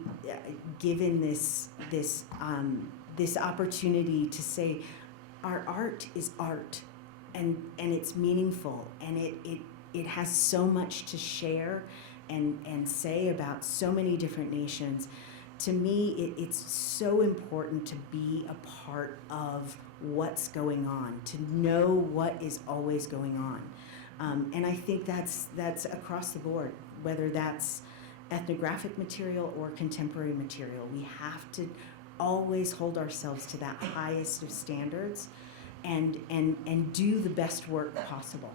given this opportunity to say, our art is art, and it's meaningful, and it has so much to share and say about so many different nations. To me, it's so important to be a part of what's going on, to know what is always going on. And I think that's across the board, whether that's ethnographic material or contemporary material. We have to always hold ourselves to that highest of standards and do the best work possible.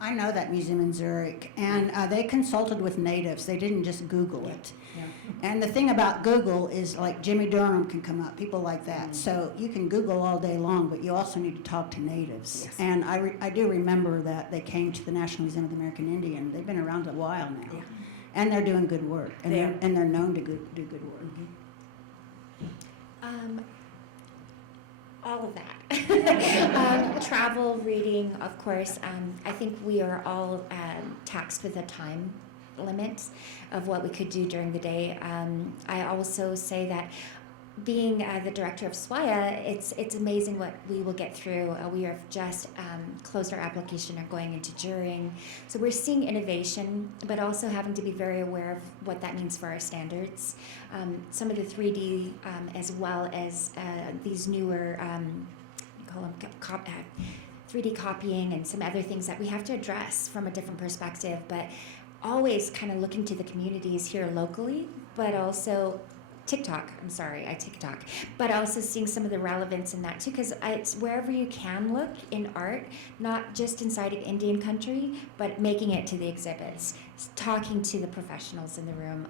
I know that museum in Zurich, and they consulted with natives. They didn't just Google it. Yeah. And the thing about Google is, like, Jimmy Durham can come up, people like that. Mm. So you can Google all day long, but you also need to talk to natives. Yes. And I do remember that they came to the National Museum of the American Indian. They've been around a while now. Yeah. And they're doing good work. And They are. they're known to do good work. All of that. Travel, reading, of course. I think we are all taxed with a time limit of what we could do during the day. I also say that being the director of SWAIA, it's amazing what we will get through. We have just closed our application, are going into jurying. So we're seeing innovation, but also having to be very aware of what that means for our standards. Some of the 3D, as well as these newer, call them 3D copying and some other things that we have to address from a different perspective, but always kind of looking to the communities here locally, but also TikTok, but also seeing some of the relevance in that too, because it's wherever you can look in art, not just inside of Indian country, but making it to the exhibits, talking to the professionals in the room,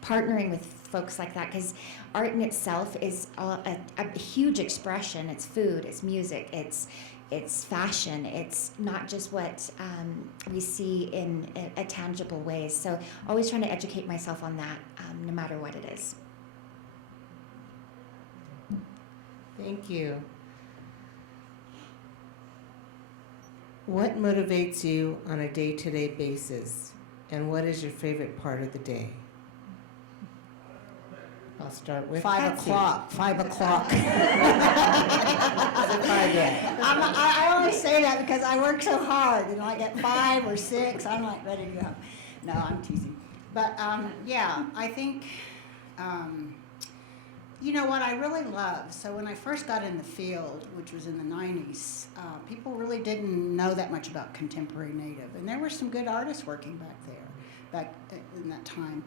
partnering with folks like that, because art in itself is a huge expression. It's food, it's music, it's fashion. It's not just what we see in a tangible ways. So always trying to educate myself on that, no matter what it is. Thank you. What motivates you on a day-to-day basis, and what is your favorite part of the day? I'll start with 5 Patsy. o'clock. 5 o'clock. Is it 5 yet? I always say that because I work so hard, and like at 5 or 6, I'm like ready to go home. No, I'm teasing. But yeah, I think, you know what I really love? So when I first got in the field, which was in the 90s, people really didn't know that much about contemporary Native. And there were some good artists working back in that time.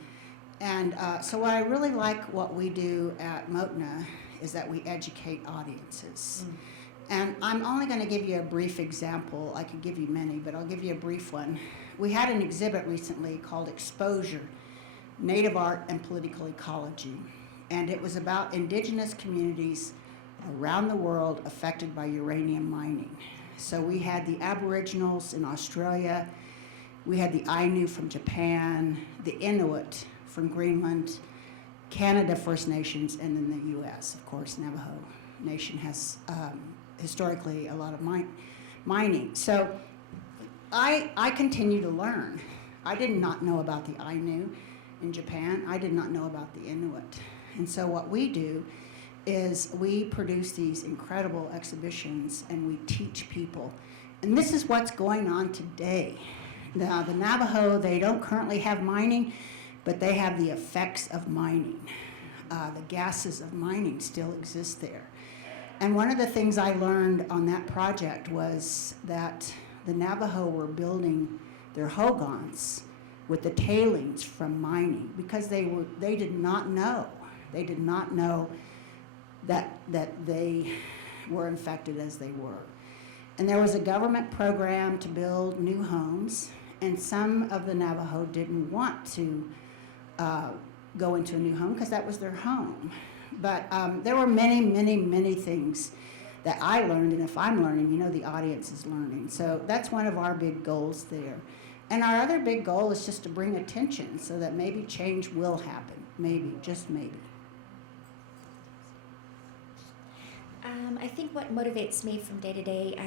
And so what I really like what we do at MOTNA is that we educate audiences. Mm. And I'm only going to give you a brief example. I could give you many, but I'll give you a brief one. We had an exhibit recently called Exposure, Native Art and Political Ecology. And it was about indigenous communities around the world affected by uranium mining. So we had the Aboriginals in Australia, we had the Ainu from Japan, the Inuit from Greenland, Canada First Nations, and then the U.S., of course. Navajo Nation has historically a lot of mining. So I continue to learn. I did not know about the Ainu in Japan. I did not know about the Inuit. And so what we do is we produce these incredible exhibitions and we teach people. And this is what's going on today. Now, the Navajo, they don't currently have mining, but they have the effects of mining. The gases of mining still exist there. And one of the things I learned on that project was that the Navajo were building their hogans with the tailings from mining because they did not know. They did not know that they were infected as they were. And there was a government program to build new homes, and some of the Navajo didn't want to go into a new home because that was their home. But there were many, many, many things that I learned, and if I'm learning, you know the audience is learning. So that's one of our big goals there. And our other big goal is just to bring attention so that maybe change will happen. Maybe, just maybe. I think what motivates me from day to day,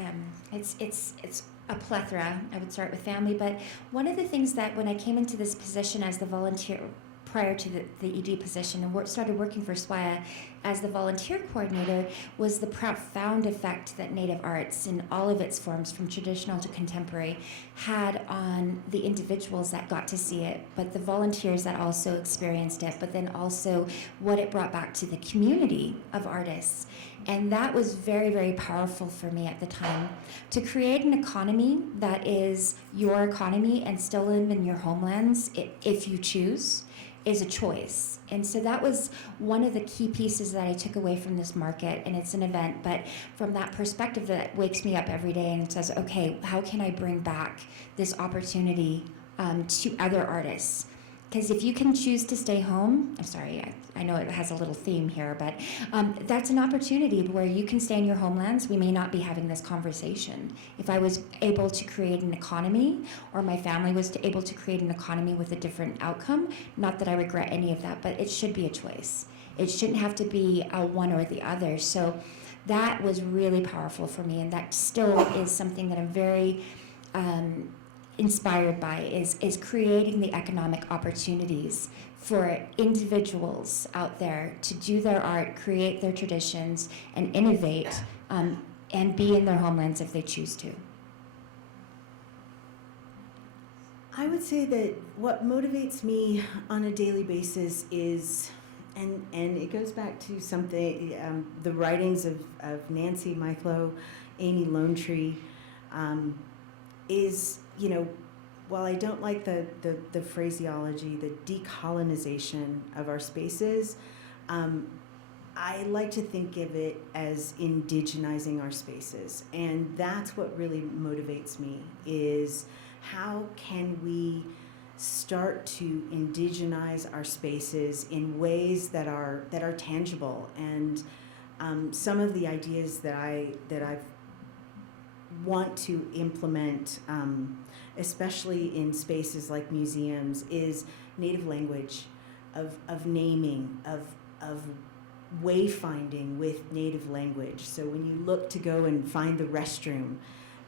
it's a plethora. I would start with family, but one of the things that when I came into this position as the volunteer prior to the ED position and started working for SWAIA, as the volunteer coordinator was the profound effect that Native arts in all of its forms, from traditional to contemporary, had on the individuals that got to see it, but the volunteers that also experienced it, but then also what it brought back to the community of artists. And that was very, very powerful for me at the time. To create an economy that is your economy and still live in your homelands, if you choose, is a choice. And so that was one of the key pieces that I took away from this market. And it's an event, but from that perspective, that wakes me up every day and says, okay, how can I bring back this opportunity to other artists? Because if you can choose to stay home, I'm sorry, I know it has a little theme here, but that's an opportunity where you can stay in your homelands. We may not be having this conversation. If I was able to create an economy, or my family was able to create an economy with a different outcome, not that I regret any of that, but it should be a choice. It shouldn't have to be a one or the other. So that was really powerful for me, and that still is something that I'm very inspired by, is creating the economic opportunities for individuals out there to do their art, create their traditions, and innovate, and be in their homelands if they choose to. I would say that what motivates me on a daily basis is, and it goes back to something, the writings of Nancy Myklow, Amy Lone Tree, is, while I don't like the phraseology, the decolonization of our spaces, I like to think of it as indigenizing our spaces. And that's what really motivates me, is how can we start to indigenize our spaces in ways that are tangible. And some of the ideas that I want to implement, especially in spaces like museums, is Native language, of naming, of wayfinding with Native language. So when you look to go and find the restroom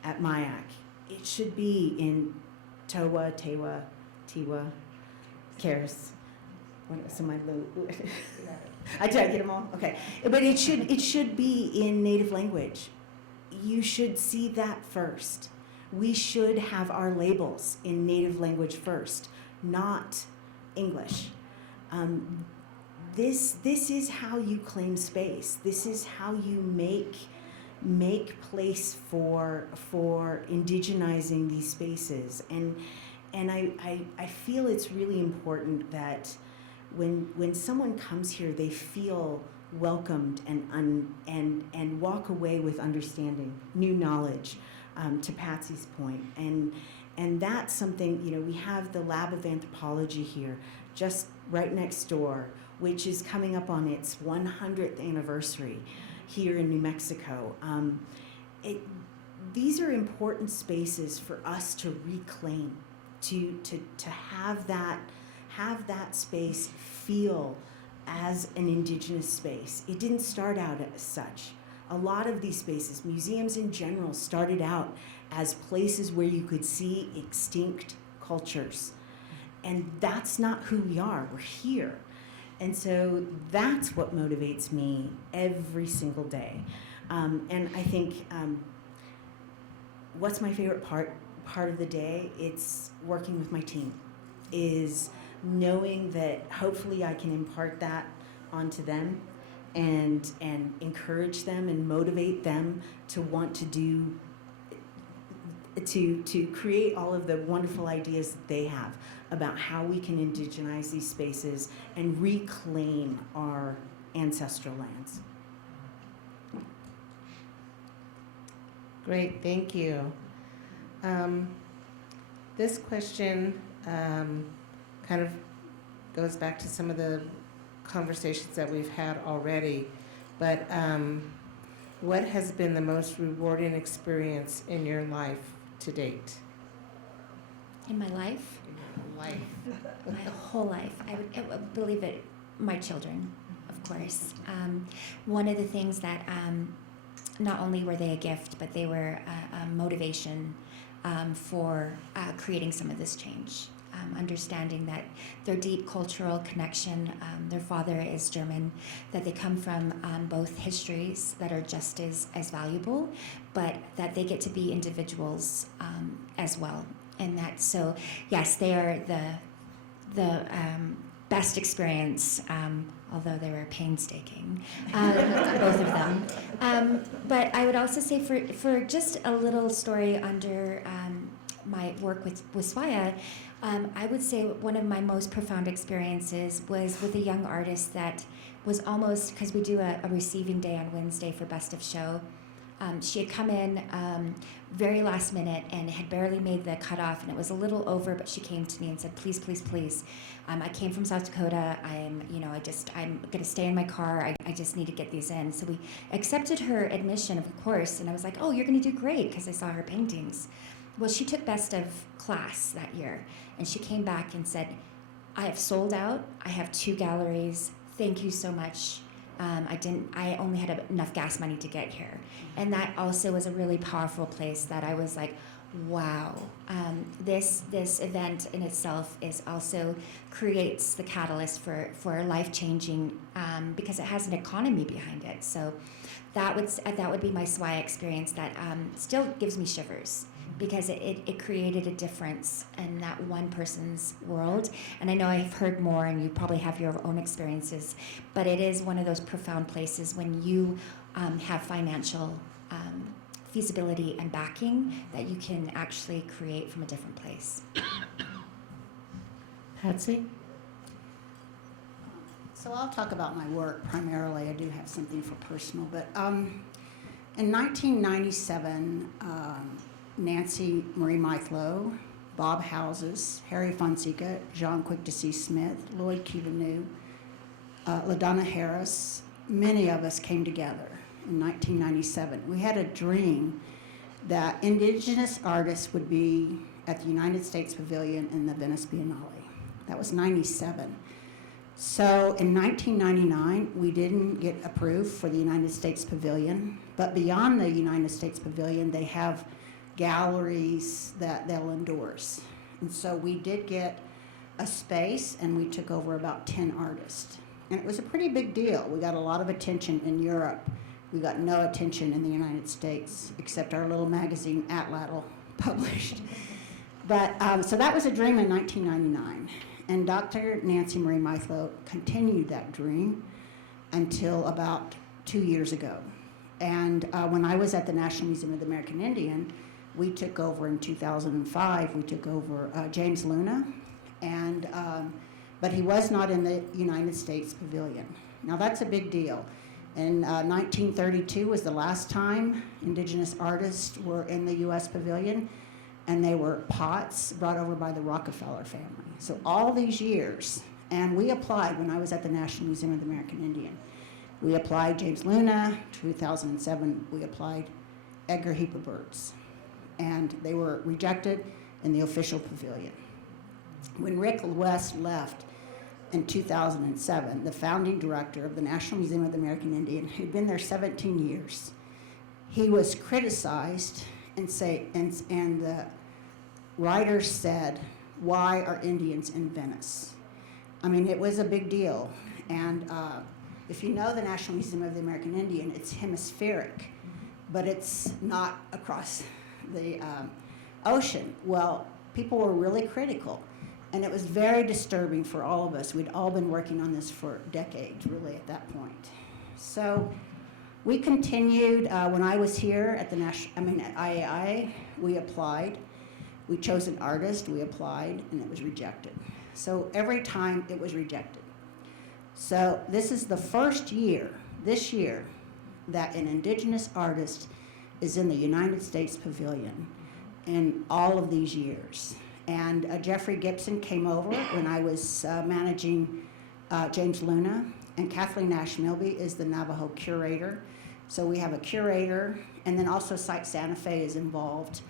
at Mayak, it should be in Towa, Tewa, Tiwa, Karis. So my I did I get them all? Okay. But it should be in Native language. You should see that first. We should have our labels in Native language first, not English. This is how you claim space. This is how you make place for indigenizing these spaces. And I feel it's really important that when someone comes here, they feel welcomed and walk away with understanding, new knowledge, to Patsy's point. And that's something, we have the Lab of Anthropology here, just right next door, which is coming up on its 100th anniversary here in New Mexico. These are important spaces for us to reclaim, to have that space feel as an indigenous space. It didn't start out as such. A lot of these spaces, museums in general, started out as places where you could see extinct cultures. And that's not who we are. We're here. And so that's what motivates me every single day. And I think what's my favorite part of the day? It's working with my team, is knowing that hopefully I can impart that onto them and encourage them and motivate them to want to do, to create all of the wonderful ideas that they have about how we can indigenize these spaces and reclaim our ancestral lands. Great, thank you. This question kind of goes back to some of the conversations that we've had already, but what has been the most rewarding experience in your life to date? In my life? In your life. My whole life. I would believe it, my children, of course. One of the things that not only were they a gift, but they were a motivation for creating some of this change. understanding that their deep cultural connection, their father is German, that they come from both histories that are just as valuable, but that they get to be individuals as well. And that, so yes, they are the best experience, although they were painstaking, both of them. But I would also say for just a little story under my work with SWAYA, I would say one of my most profound experiences was with a young artist that was almost, because we do a receiving day on Wednesday for Best of Show. She had come in very last minute and had barely made the cutoff, and it was a little over, but she came to me and said, please, please, please. I came from South Dakota. I'm going to stay in my car. I just need to get these in. So we accepted her admission, of course, and I was like, oh, you're going to do great, because I saw her paintings. Well, she took best of class that year, and she came back and said, I have sold out. I have 2 galleries. Thank you so much. I only had enough gas money to get here. And that also was a really powerful place that I was like, wow, this event in itself is also creates the catalyst for life-changing, because it has an economy behind it. So that would be my SWAYA experience that still gives me shivers, because it created a difference in that one person's world. And I know I've heard more, and you probably have your own experiences, but it is one of those profound places when you have financial feasibility and backing that you can actually create from a different place. Patsy? So I'll talk about my work primarily. I do have something for personal, but in 1997, Nancy Marie Mithlow, Bob Houses, Harry Fonseca, Jean Quick to See Smith, Lloyd Kivanu, LaDonna Harris, many of us came together in 1997. We had a dream that Indigenous artists would be at the United States Pavilion in the Venice Biennale. That was 97. So in 1999, we didn't get approved for the United States Pavilion, but beyond the United States Pavilion, they have galleries that they'll endorse. And so we did get a space, and we took over about 10 artists. And it was a pretty big deal. We got a lot of attention in Europe. We got no attention in the United States, except our little magazine, Atlatl, published. But so that was a dream in 1999. And Dr. Nancy Marie Mithlow continued that dream until about 2 years ago. And when I was at the National Museum of the American Indian, we took over in 2005. We took over James Luna, and but he was not in the United States Pavilion. Now that's a big deal. In 1932 was the last time Indigenous artists were in the U.S. Pavilion, and they were pots brought over by the Rockefeller family. So all these years, and we applied when I was at the National Museum of the American Indian. We applied James Luna. 2007, we applied Edgar Hooper Burts, and they were rejected in the official pavilion. When Rick West left in 2007, the founding director of the National Museum of the American Indian, who'd been there 17 years, he was criticized and the writers said, why are Indians in Venice? I mean, it was a big deal. And if you know the National Museum of the American Indian, it's hemispheric, but it's not across the ocean. Well, people were really critical. And it was very disturbing for all of us. We'd all been working on this for decades, really, at that point. So we continued. When I was here at at IAI, we applied. We chose an artist, we applied, and it was rejected. So every time it was rejected. So this is the first year, this year, that an Indigenous artist is in the United States Pavilion in all of these years. And Jeffrey Gibson came over when I was managing James Luna, and Kathleen Nash Milby is the Navajo curator. So we have a curator, and then also Site Santa Fe is involved.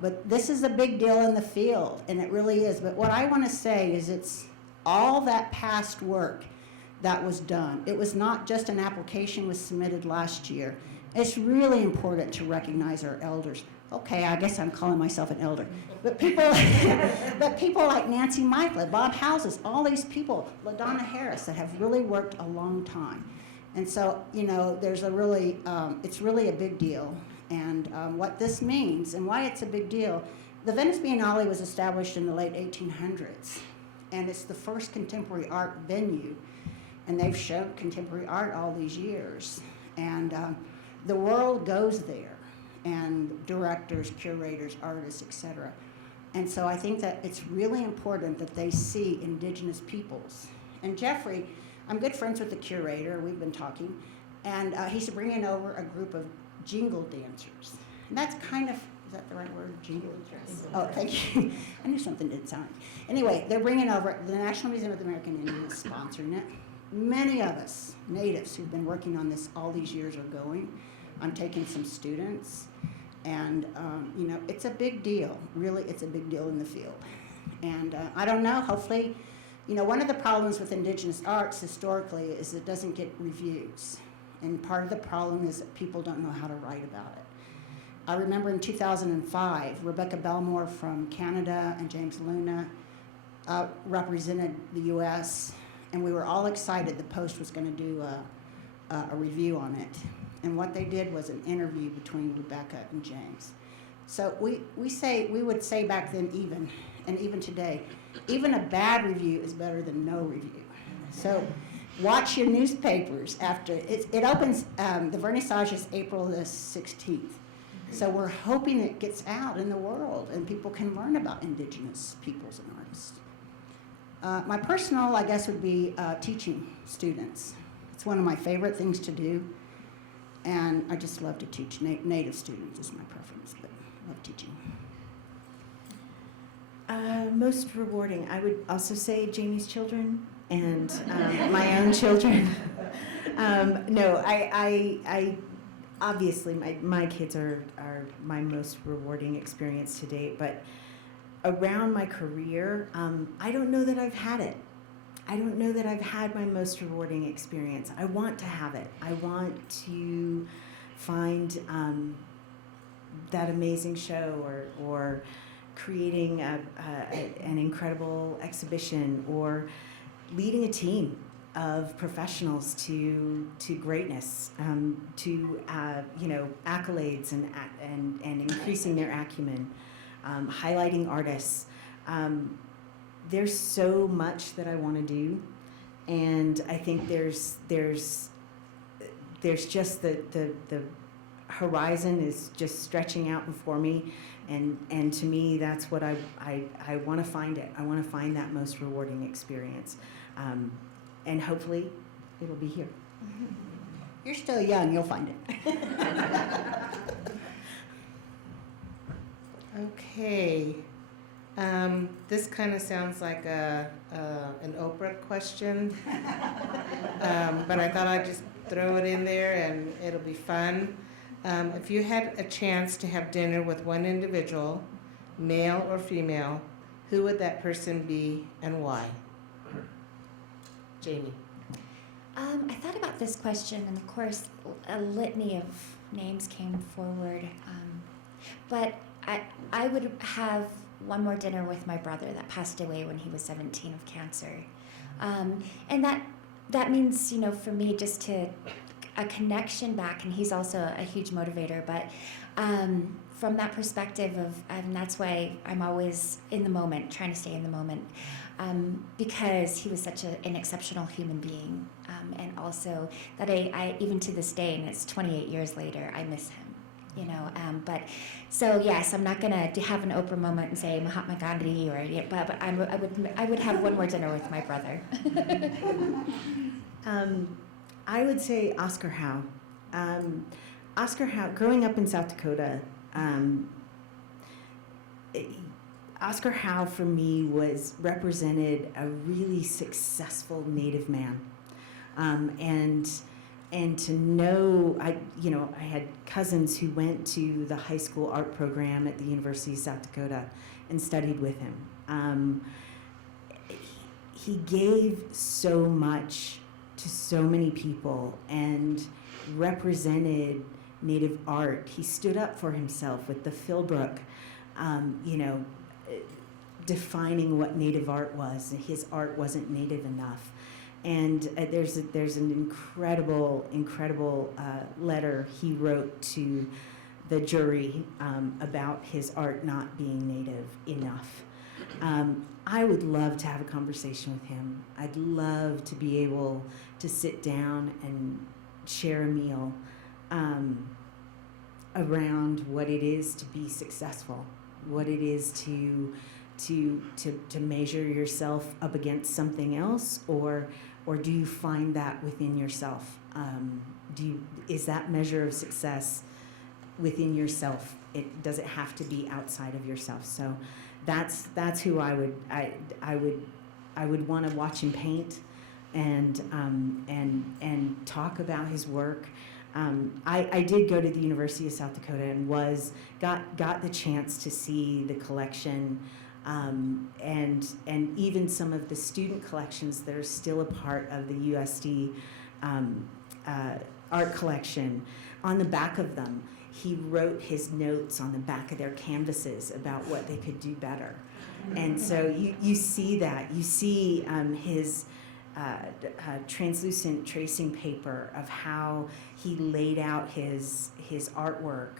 But this is a big deal in the field, and it really is. But what I want to say is it's all that past work that was done. It was not just an application was submitted last year. It's really important to recognize our elders. Okay, I guess I'm calling myself an elder. But people, but people like Nancy Michael, Bob Houses, all these people, LaDonna Harris, that have really worked a long time. And so, there's it's really a big deal. And what this means and why it's a big deal, the Venice Biennale was established in the late 1800s. And it's the first contemporary art venue. And they've shown contemporary art all these years. And the world goes there, and directors, curators, artists, etc. And so I think that it's really important that they see indigenous peoples. And Jeffrey, I'm good friends with the curator, we've been talking, and he's bringing over a group of jingle dancers. And that's kind of, is that the right word, jingle dancers? Oh, thank you. I knew something didn't sound right. Anyway, they're bringing over, the National Museum of the American Indian is sponsoring it. Many of us, natives who've been working on this all these years are going. I'm taking some students, and it's a big deal. Really, it's a big deal in the field. And I don't know, hopefully, one of the problems with indigenous arts historically is it doesn't get reviews. And part of the problem is that people don't know how to write about it. I remember in 2005, Rebecca Belmore from Canada and James Luna represented the U.S., and we were all excited the Post was going to do a review on it. And what they did was an interview between Rebecca and James. So we would say back then even today, even a bad review is better than no review. So watch your newspapers after. It opens, the Vernissage is April the 16th. So we're hoping it gets out in the world and people can learn about indigenous peoples and artists. My personal, I guess, would be teaching students. It's one of my favorite things to do. And I just love to teach. Native students is my preference, but I love teaching. Most rewarding, I would also say Jamie's children and my own children. No, I obviously my kids are my most rewarding experience to date, but around my career, I don't know that I've had it. I don't know that I've had my most rewarding experience. I want to have it. I want to find that amazing show or creating an incredible exhibition or leading a team of professionals to greatness, to accolades and increasing their acumen, highlighting artists. There's so much that I want to do, and I think there's just the horizon is just stretching out before me, and to me that's what I want to find it. I want to find that most rewarding experience, and hopefully it'll be here. You're still young, you'll find it. Okay. This kind of sounds like an Oprah question, but I thought I'd just throw it in there and it'll be fun. If you had a chance to have dinner with one individual, male or female, who would that person be and why? Jamie. I thought about this question, and of course, a litany of names came forward. But I would have one more dinner with my brother that passed away when he was 17 of cancer. And that means, for me, just a connection back, and he's also a huge motivator, but from that perspective and that's why I'm always in the moment, trying to stay in the moment, because he was such an exceptional human being, and also that I even to this day, and it's 28 years later, I miss him. But so yes, I'm not gonna have an Oprah moment and say Mahatma Gandhi but I would have one more dinner with my brother. I would say Oscar Howe. Oscar Howe, growing up in South Dakota, Oscar Howe for me represented a really successful Native man, and to know, I had cousins who went to the high school art program at the University of South Dakota and studied with him. He gave so much to so many people and represented Native art. He stood up for himself with the Philbrook, defining what Native art was. His art wasn't Native enough. And there's an incredible letter he wrote to the jury about his art not being Native enough. I would love to have a conversation with him. I'd love to be able to sit down and share a meal around what it is to be successful, what it is to measure yourself up against something else, or do you find that within yourself? Is that measure of success within yourself? Does it have to be outside of yourself? So that's who I would want to watch him paint and talk about his work. I did go to the University of South Dakota and got the chance to see the collection, and even some of the student collections that are still a part of the USD art collection. On the back of them, he wrote his notes on the back of their canvases about what they could do better. And so you see that. You see his translucent tracing paper of how he laid out his artwork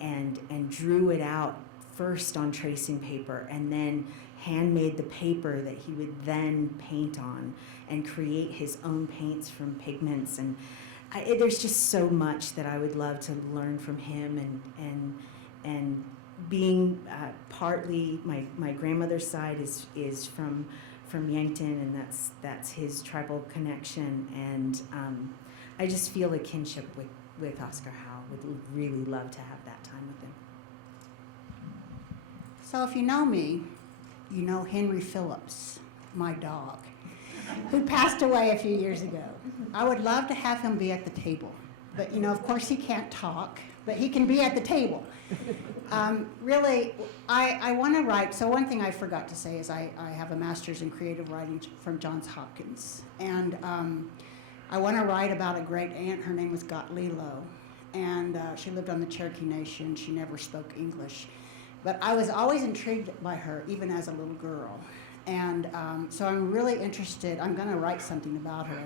and drew it out first on tracing paper, and then handmade the paper that he would then paint on and create his own paints from pigments. And there's just so much that I would love to learn from him, and being partly my grandmother's side is from Yankton, and that's his tribal connection, and I just feel a kinship with Oscar Howe. Would really love to have that time with him. So if you know me, you know Henry Phillips, my dog, who passed away a few years ago. I would love to have him be at the table, but of course he can't talk, but he can be at the table. Really, I want to write. So one thing I forgot to say is I have a master's in creative writing from Johns Hopkins, and I want to write about a great aunt. Her name was Gotlilo, and she lived on the Cherokee Nation. She never spoke English, but I was always intrigued by her, even as a little girl. And so I'm really interested. I'm going to write something about her.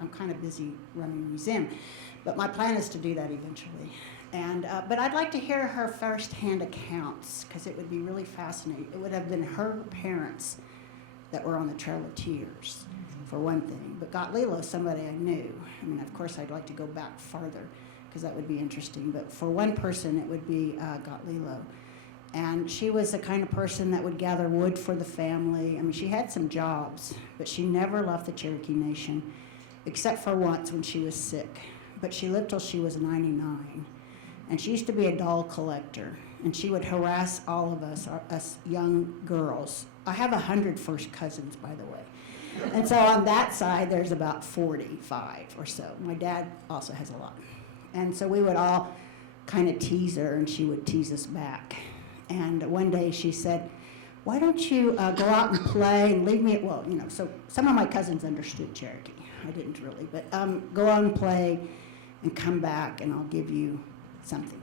I'm kind of busy running a museum, but my plan is to do that eventually. And but I'd like to hear her firsthand accounts, because it would be really fascinating. It would have been her parents that were on the Trail of Tears, for one thing. But Gotlilo, somebody I knew. I mean, of course, I'd like to go back farther, because that would be interesting. But for one person, it would be Gotlilo. And she was the kind of person that would gather wood for the family. I mean, she had some jobs, but she never left the Cherokee Nation, except for once when she was sick. But she lived till she was 99. And she used to be a doll collector, and she would harass all of us young girls. I have 100 first cousins, by the way. And so on that side, there's about 45 or so. My dad also has a lot. And so we would all kind of tease her, and she would tease us back. And one day she said, "Why don't you go out and play and leave me at," so some of my cousins understood Cherokee. I didn't really, but go out and play and come back, and I'll give you something.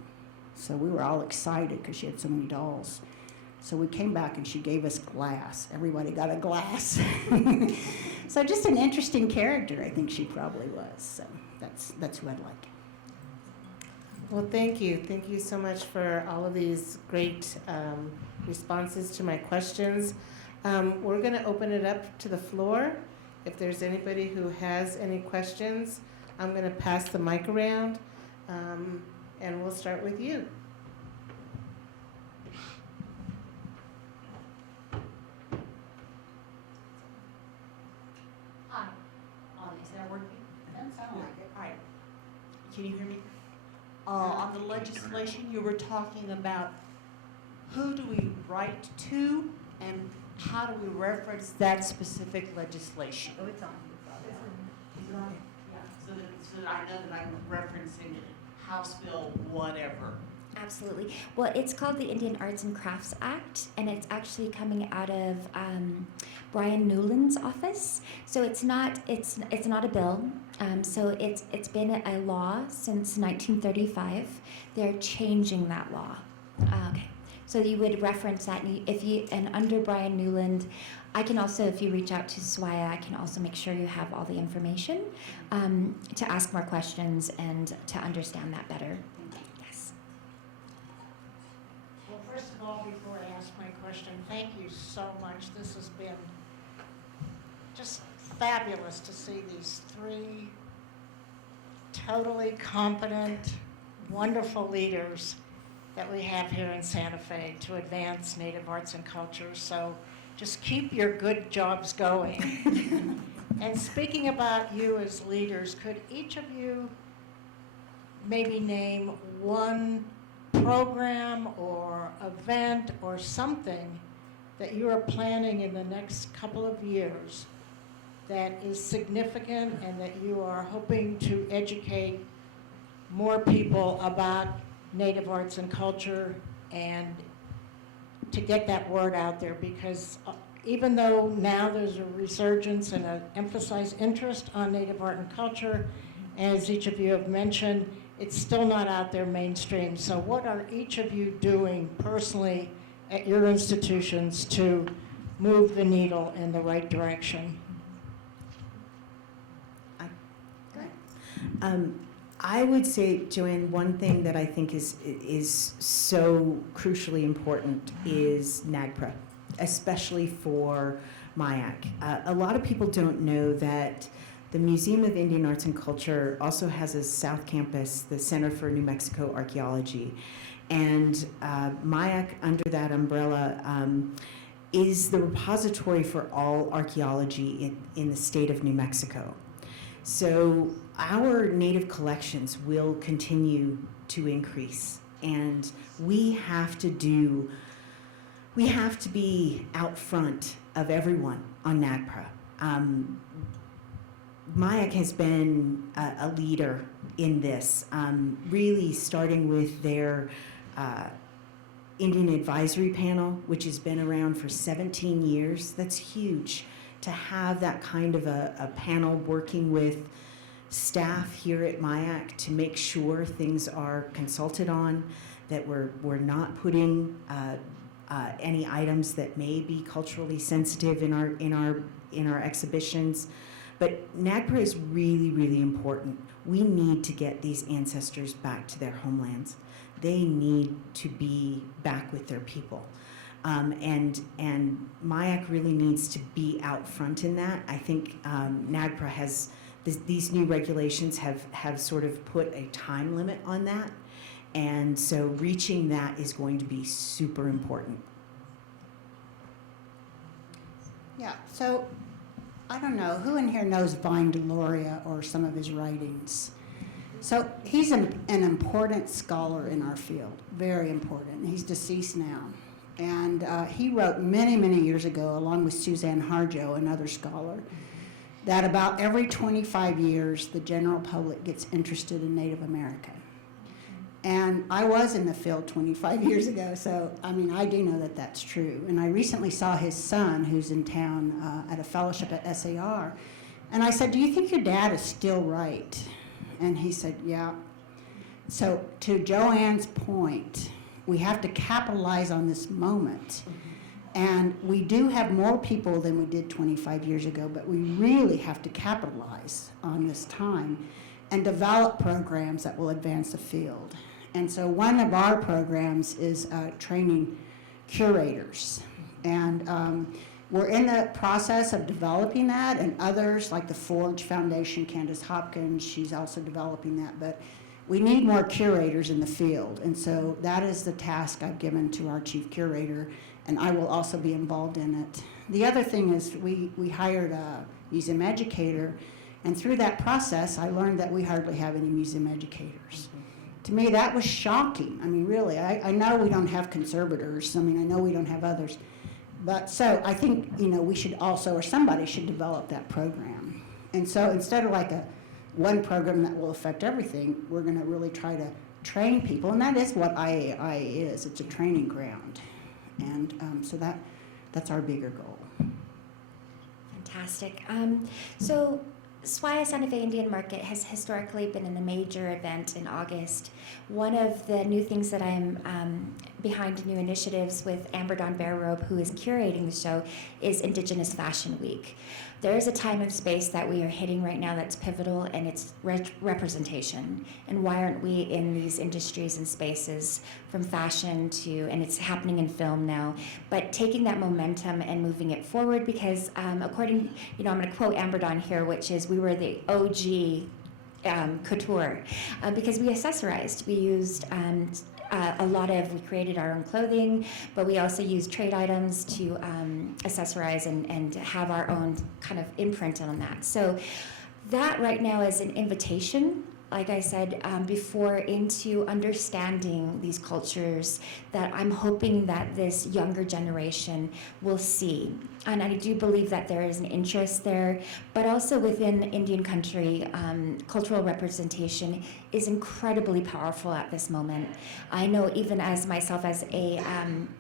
So we were all excited because she had so many dolls. So we came back and she gave us glass. Everybody got a glass. So just an interesting character, I think she probably was. So that's who I'd like. Well, thank you. Thank you so much for all of these great responses to my questions. We're going to open it up to the floor. If there's anybody who has any questions, I'm going to pass the mic around, and we'll start with you. Hi. Is that working? Hi. Can you hear me? On the legislation, you were talking about who do we write to and how do we reference that specific legislation? Oh, it's on. Is it on? Yeah. So that I know that I'm referencing House Bill whatever. Absolutely. Well, it's called the Indian Arts and Crafts Act, and it's actually coming out of Brian Newland's office. So it's not a bill. So it's been a law since 1935. They're changing that law. Okay. So you would reference that, and under Brian Newland, I can also, if you reach out to SWIA, I can also make sure you have all the information to ask more questions and to understand that better. Yes. Well, first of all, before I ask my question, thank you so much. This has been just fabulous to see these three totally competent, wonderful leaders that we have here in Santa Fe to advance Native arts and culture. So just keep your good jobs going. And speaking about you as leaders, could each of you maybe name one program or event or something that you are planning in the next couple of years that is significant and that you are hoping to educate more people about Native arts and culture and to get that word out there? Because even though now there's a resurgence and an emphasized interest on Native art and culture, as each of you have mentioned, it's still not out there mainstream. So what are each of you doing personally at your institutions to move the needle in the right direction? I would say, Joanne, one thing that I think is so crucially important is NAGPRA, especially for MIAC. A lot of people don't know that the Museum of Indian Arts and Culture also has a South Campus, the Center for New Mexico Archaeology. And MIAC, under that umbrella, is the repository for all archaeology in the state of New Mexico. So our Native collections will continue to increase, and we have to be out front of everyone on NAGPRA. MIAC has been a leader in this, really starting with their Indian Advisory Panel, which has been around for 17 years. That's huge to have that kind of a panel working with staff here at MIAC to make sure things are consulted on, that we're not putting any items that may be culturally sensitive in our exhibitions. But NAGPRA is really, really important. We need to get these ancestors back to their homelands. They need to be back with their people. And MIAC really needs to be out front in that. I think NAGPRA has, these new regulations have sort of put a time limit on that. And so reaching that is going to be super important. Yeah, so I don't know, who in here knows Vine Deloria or some of his writings? So he's an important scholar in our field, very important. He's deceased now. And he wrote many, many years ago, along with Suzanne Harjo, another scholar, that about every 25 years, the general public gets interested in Native America. And I was in the field 25 years ago, so I mean, I do know that that's true. And I recently saw his son, who's in town at a fellowship at SAR, and I said, "Do you think your dad is still right?" And he said, "Yeah." So to Joanne's point, we have to capitalize on this moment. And we do have more people than we did 25 years ago, but we really have to capitalize on this time and develop programs that will advance the field. And so one of our programs is training curators. And we're in the process of developing that, and others like the Forge Foundation, Candace Hopkins, she's also developing that. But we need more curators in the field, and so that is the task I've given to our chief curator, and I will also be involved in it. The other thing is we hired a museum educator, and through that process, I learned that we hardly have any museum educators. To me, that was shocking. I mean, really, I know we don't have conservators. I mean, I know we don't have others. But so I think, we should also, or somebody should develop that program. And so instead of like one program that will affect everything, we're going to really try to train people, and that is what IAI is. It's a training ground, and so that's our bigger goal. Fantastic. So Swaya Santa Fe Indian Market has historically been a major event in August. One of the new things that I'm behind new initiatives with Amber Dawn Bearrobe, who is curating the show, is Indigenous Fashion Week. There is a time and space that we are hitting right now that's pivotal, and it's representation. And why aren't we in these industries and spaces, from fashion to, and it's happening in film now, but taking that momentum and moving it forward, because according, I'm going to quote Amber Dawn here, which is, we were the OG couture, because we accessorized. We used we created our own clothing, but we also used trade items to accessorize and have our own kind of imprint on that. So that right now is an invitation, like I said before, into understanding these cultures that I'm hoping that this younger generation will see. And I do believe that there is an interest there, but also within Indian country, cultural representation is incredibly powerful at this moment. I know even as myself, as a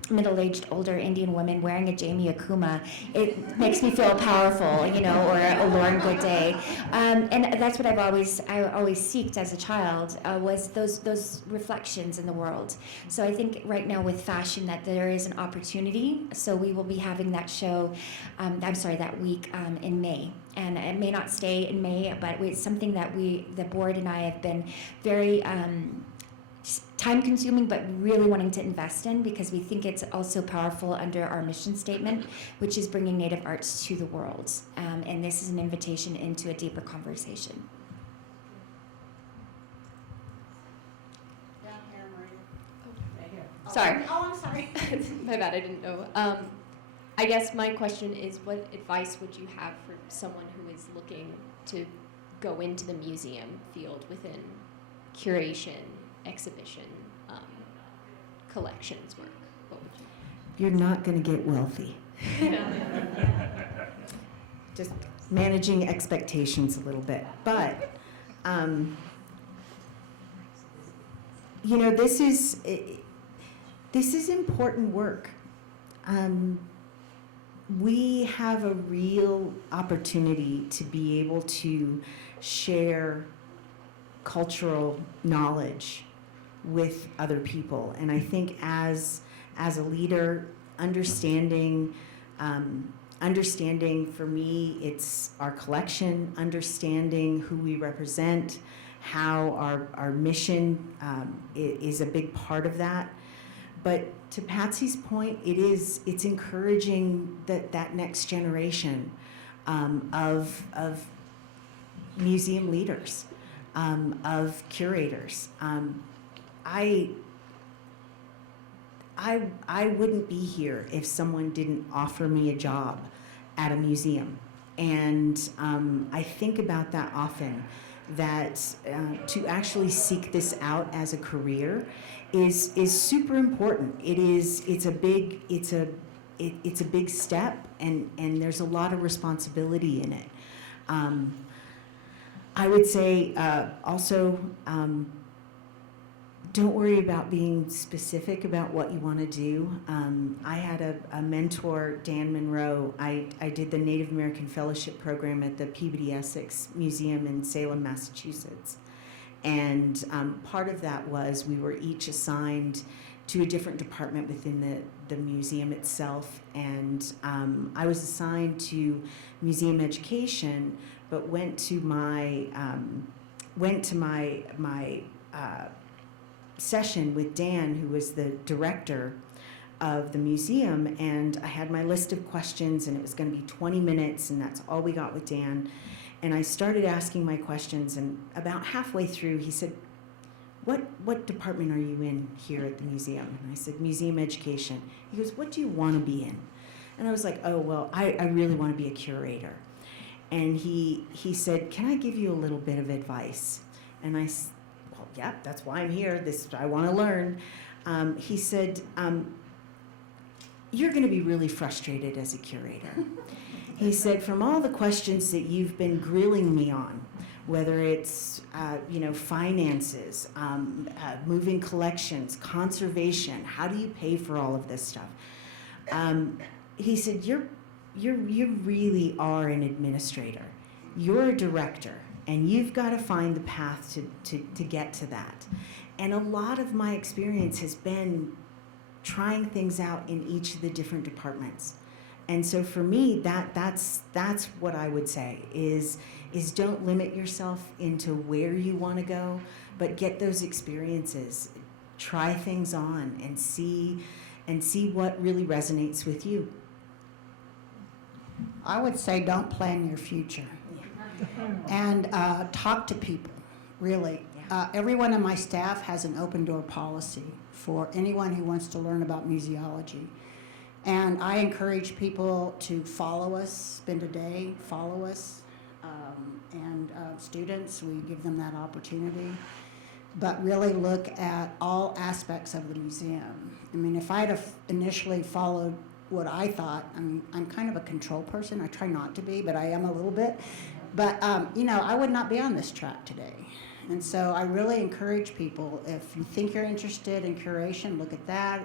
middle-aged older Indian woman wearing a Jamie Akuma, it makes me feel powerful, or a Lauren Goodday. And that's what I always seeked as a child, was those reflections in the world. So I think right now with fashion that there is an opportunity. So we will be having that show, that week in May. And it may not stay in May, but it's something that the board and I have been very time-consuming, but really wanting to invest in, because we think it's also powerful under our mission statement, which is bringing Native arts to the world. And this is an invitation into a deeper conversation. Down here, Maria. Sorry. Oh, I'm sorry. My bad, I didn't know. I guess my question is, what advice would you have for someone who is looking to go into the museum field within curation, exhibition, collections work? What would you? You're not going to get wealthy. Just managing expectations a little bit. But, this is important work. We have a real opportunity to be able to share cultural knowledge with other people. And I think as a leader, understanding for me, it's our collection, understanding who we represent, how our mission is a big part of that. But to Patsy's point, it's encouraging that next generation of museum leaders, of curators. I wouldn't be here if someone didn't offer me a job at a museum. And I think about that often, that to actually seek this out as a career is super important. It's a big step, and there's a lot of responsibility in it. I would say also, don't worry about being specific about what you want to do. I had a mentor, Dan Monroe. I did the Native American Fellowship Program at the Peabody Essex Museum in Salem, Massachusetts. And part of that was we were each assigned to a different department within the museum itself. And I was assigned to museum education, but went to my session with Dan, who was the director of the museum, and I had my list of questions, and it was going to be 20 minutes, and that's all we got with Dan. And I started asking my questions, and about halfway through, he said, what department are you in here at the museum? And I said, museum education. He goes, what do you want to be in? And I was like, oh, well, I really want to be a curator. And he said, can I give you a little bit of advice? And I said, well, yeah, that's why I'm here. I want to learn. He said, you're going to be really frustrated as a curator. He said, from all the questions that you've been grilling me on, whether it's finances, moving collections, conservation. How do you pay for all of this stuff? He said, you really are an administrator. You're a director, and you've got to find the path to get to that. And a lot of my experience has been trying things out in each of the different departments. And so for me, that's what I would say is don't limit yourself into where you want to go, but get those experiences. Try things on and see what really resonates with you. I would say don't plan your future. And talk to people, really. Everyone on my staff has an open door policy for anyone who wants to learn about museology. And I encourage people to follow us, spend a day, follow us. And students, we give them that opportunity. But really look at all aspects of the museum. I mean, if I'd have initially followed what I thought, I'm kind of a control person. I try not to be, but I am a little bit. But, I would not be on this track today. And so I really encourage people, if you think you're interested in curation, look at that,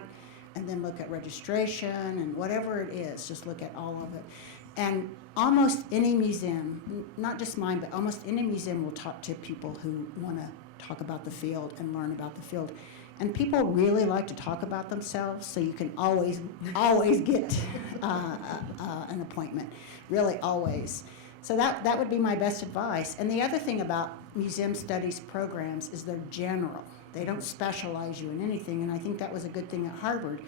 and then look at registration and whatever it is, just look at all of it. And almost any museum, not just mine, but almost any museum will talk to people who want to talk about the field and learn about the field. And people really like to talk about themselves, so you can always get an appointment, really always. So that would be my best advice. And the other thing about museum studies programs is they're general. They don't specialize you in anything, and I think that was a good thing at Harvard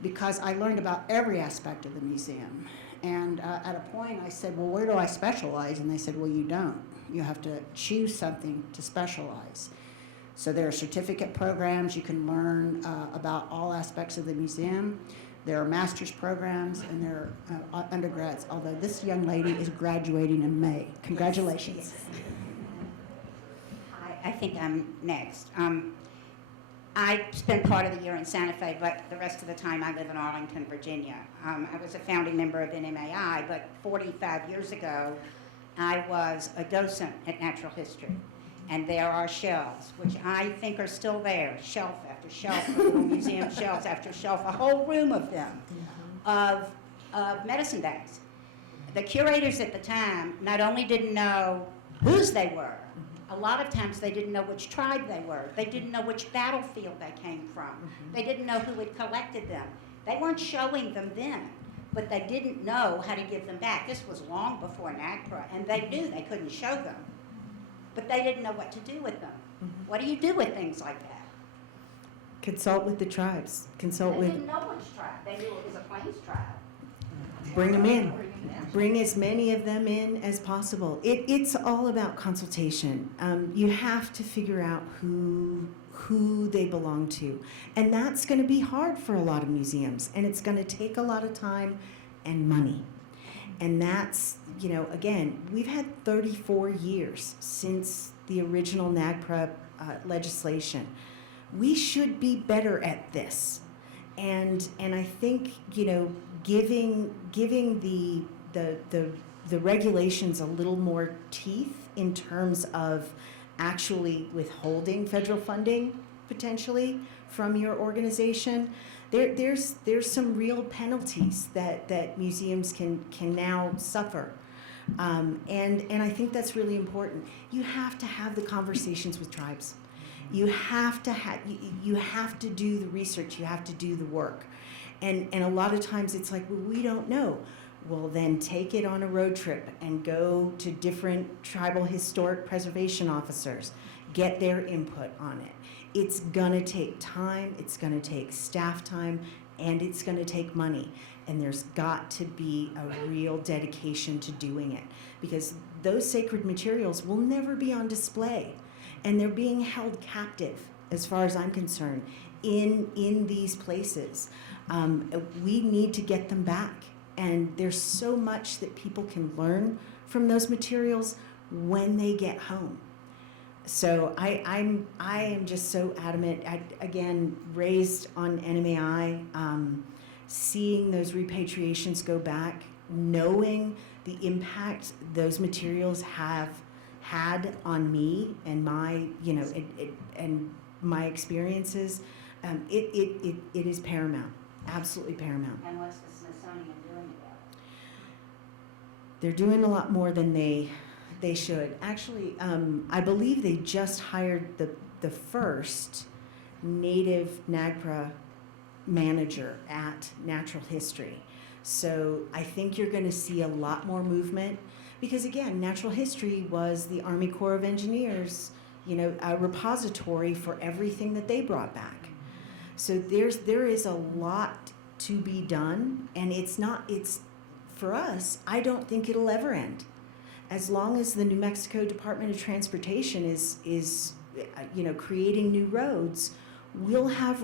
because I learned about every aspect of the museum. And at a point I said, well, where do I specialize? And they said, well, you don't. You have to choose something to specialize. So there are certificate programs. You can learn about all aspects of the museum. There are master's programs, and there are undergrads, although this young lady is graduating in May. Congratulations. Yes. I think I'm next. I spent part of the year in Santa Fe, but the rest of the time I live in Arlington, Virginia. I was a founding member of NMAI, but 45 years ago, I was a docent at Natural History. And there are shelves, which I think are still there, shelf after shelf, little museum shelves after shelf, a whole room of them, of medicine bags. The curators at the time not only didn't know whose they were, a lot of times they didn't know which tribe they were. They didn't know which battlefield they came from. They didn't know who had collected them. They weren't showing them then, but they didn't know how to give them back. This was long before NAGPRA, and they knew they couldn't show them. But they didn't know what to do with them. What do you do with things like that? Consult with the tribes. They didn't know which tribe. They knew it was a Plains tribe. Bring them in. Bring as many of them in as possible. It's all about consultation. You have to figure out who they belong to. And that's going to be hard for a lot of museums. And it's going to take a lot of time and money. And that's, again, we've had 34 years since the original NAGPRA legislation. We should be better at this. And I think, giving the regulations a little more teeth in terms of actually withholding federal funding potentially from your organization. There's some real penalties that museums can now suffer. And I think that's really important. You have to have the conversations with tribes. You have to do the research, you have to do the work. And a lot of times it's like, well, we don't know. Well, then take it on a road trip and go to different tribal historic preservation officers. Get their input on it. It's gonna take time, it's gonna take staff time, and it's gonna take money. And there's got to be a real dedication to doing it, because those sacred materials will never be on display. And they're being held captive, as far as I'm concerned, in these places. We need to get them back. And there's so much that people can learn from those materials when they get home. So I am just so adamant. Again, raised on NMAI, seeing those repatriations go back, knowing the impact those materials have had on me and my, you know, and my experiences, it is paramount, absolutely paramount. And what's the Smithsonian doing about it? They're doing a lot more than they should. Actually, I believe they just hired the first native NAGPRA manager at Natural History. So I think you're going to see a lot more movement because, again, Natural History was the Army Corps of Engineers, you know, a repository for everything that they brought back. So there is a lot to be done, and it's for us, I don't think it'll ever end. As long as the New Mexico Department of Transportation is you know, creating new roads, we'll have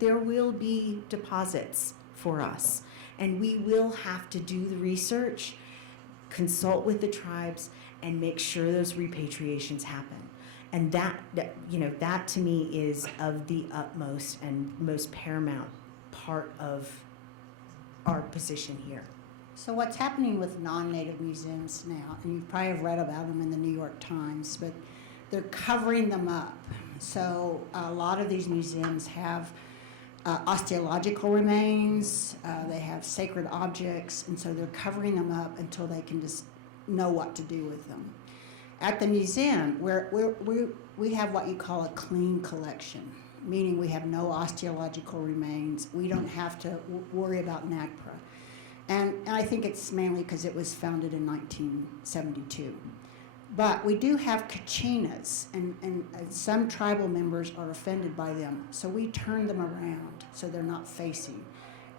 there will be deposits for us, and we will have to do the research, consult with the tribes, and make sure those repatriations happen. And that you know, that to me is of the utmost and most paramount part of our position here. So what's happening with non-native museums now, and you probably have read about them in the New York Times, but they're covering them up. So a lot of these museums have osteological remains, they have sacred objects, and so they're covering them up until they can just know what to do with them. At the museum, we have what you call a clean collection, meaning we have no osteological remains. We don't have to worry about NAGPRA. And I think it's mainly because it was founded in 1972. But we do have kachinas, and some tribal members are offended by them. So we turn them around so they're not facing.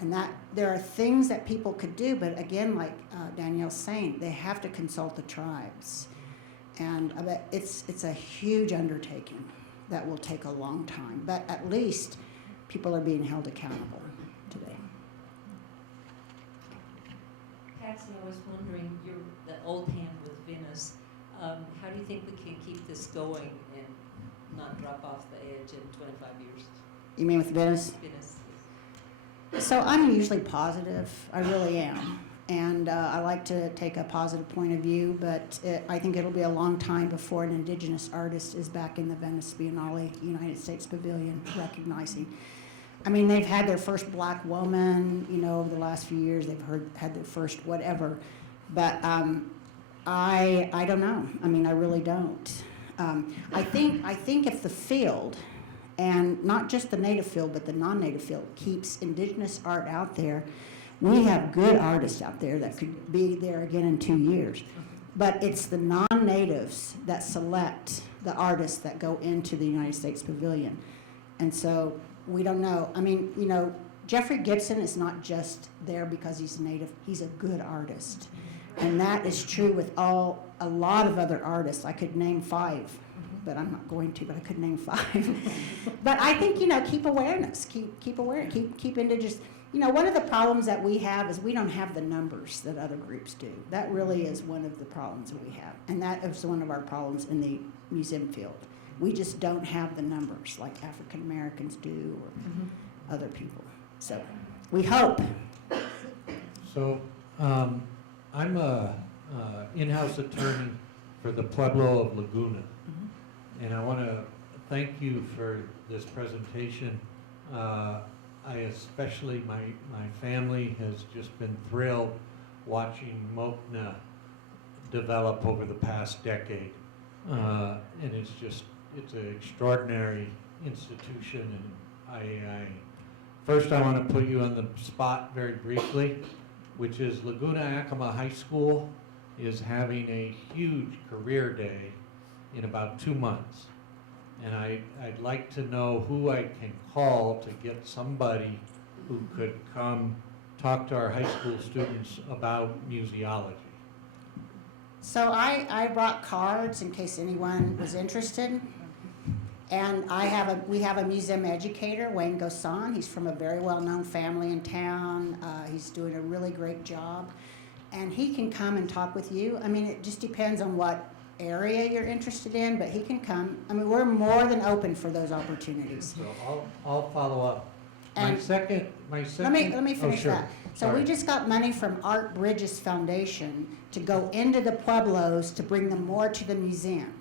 And that there are things that people could do, but again, like Danielle's saying, they have to consult the tribes. And I bet it's a huge undertaking that will take a long time. But at least people are being held accountable today. Patsy, I was wondering, you're the old hand with Venice. How do you think we can keep this going and not drop off the edge in 25 years? You mean with Venice? Venice. So I'm usually positive. I really am. And I like to take a positive point of view, but I think it'll be a long time before an indigenous artist is back in the Venice Biennale United States Pavilion recognizing. I mean, they've had their first black woman, you know, over the last few years. They've had their first whatever. But I don't know. I mean, I really don't. I think if the field, and not just the native field, but the non-native field, keeps indigenous art out there, we have good artists out there that could be there again in 2 years. But it's the non-natives that select the artists that go into the United States Pavilion. And so we don't know. I mean, you know, Jeffrey Gibson is not just there because he's native. He's a good artist. And that is true with a lot of other artists. I could name 5, but I'm not going to, but I could name 5. But I think, you know, keep awareness, keep aware, keep indigenous. You know, one of the problems that we have is we don't have the numbers that other groups do. That really is one of the problems that we have. And that is one of our problems in the museum field. We just don't have the numbers like African Americans do or other people. So we hope. So I'm a in-house attorney for the Pueblo of Laguna. And I want to thank you for this presentation. I especially, my family has just been thrilled watching MOCNA develop over the past decade. And it's an extraordinary institution. And first I want to put you on the spot very briefly, which is Laguna Acoma High School is having a huge career day in about 2 months. And I'd like to know who I can call to get somebody who could come talk to our high school students about museology. So I brought cards in case anyone was interested. And we have a museum educator, Wayne Gosan. He's from a very well-known family in town. He's doing a really great job. And he can come and talk with you. I mean, it just depends on what area you're interested in, but he can come. I mean, we're more than open for those opportunities. So I'll follow up. And My second. let me finish sure. that. So we Sorry. just got money from Art Bridges Foundation to go into the pueblos to bring them more to the museum.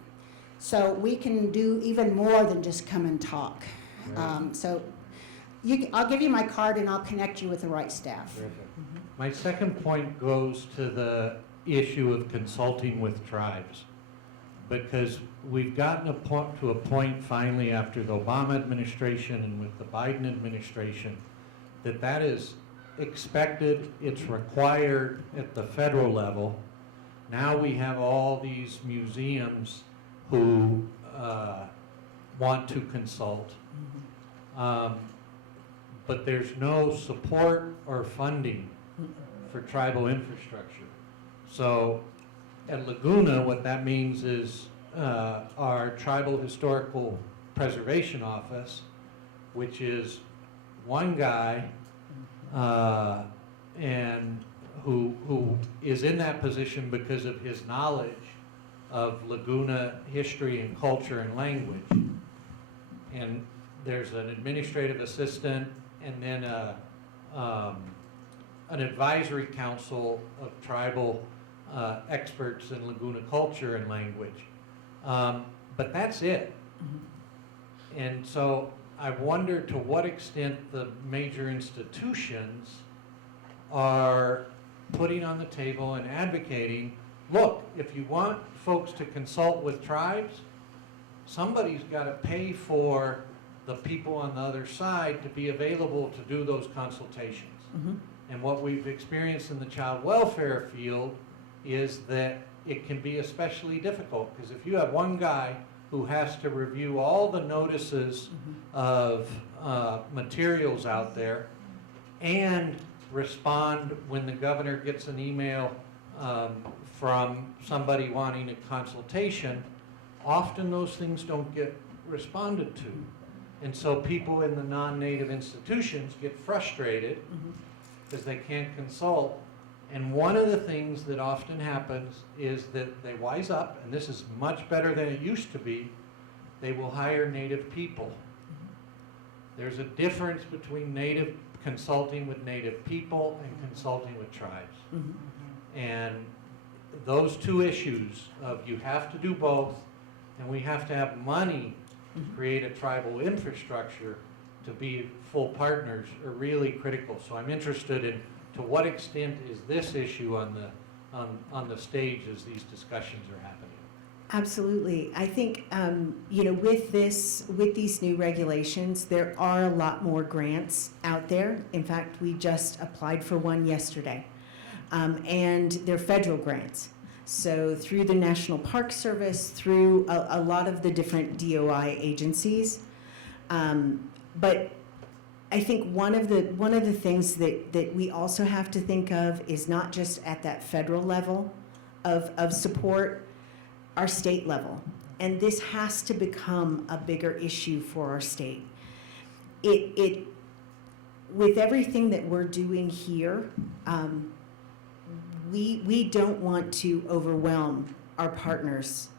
So we can do even more than just come and talk. So I'll give you my card and I'll connect you with the right staff. Terrific. My second point goes to the issue of consulting with tribes, because we've gotten to a point finally after the Obama administration and with the Biden administration that is expected, it's required at the federal level. Now we have all these museums who want to consult, but there's no support or funding for tribal infrastructure. So at Laguna, what that means is our Tribal Historical Preservation Office, which is one guy and who is in that position because of his knowledge of Laguna history and culture and language. And there's an administrative assistant and then an advisory council of tribal experts in Laguna culture and language. But that's it. And so I wonder to what extent the major institutions are putting on the table and advocating, look, if you want folks to consult with tribes, somebody's got to pay for the people on the other side to be available to do those consultations. And what we've experienced in the child welfare field is that it can be especially difficult, because if you have one guy who has to review all the notices of materials out there and respond when the governor gets an email from somebody wanting a consultation, often those things don't get responded to. And so people in the non-native institutions get frustrated because they can't consult. And one of the things that often happens is that they wise up, and this is much better than it used to be, they will hire native people. There's a difference between consulting with native people and consulting with tribes. And those two issues of you have to do both, and we have to have money to create a tribal infrastructure to be full partners are really critical. So I'm interested in to what extent is this issue on the stage as these discussions are happening? Absolutely. I think, with these new regulations, there are a lot more grants out there. In fact, we just applied for one yesterday. And they're federal grants. So through the National Park Service, through a lot of the different DOI agencies. But I think one of the things that we also have to think of is not just at that federal level of support, our state level. And this has to become a bigger issue for our state. With everything that we're doing here, we don't want to overwhelm our partners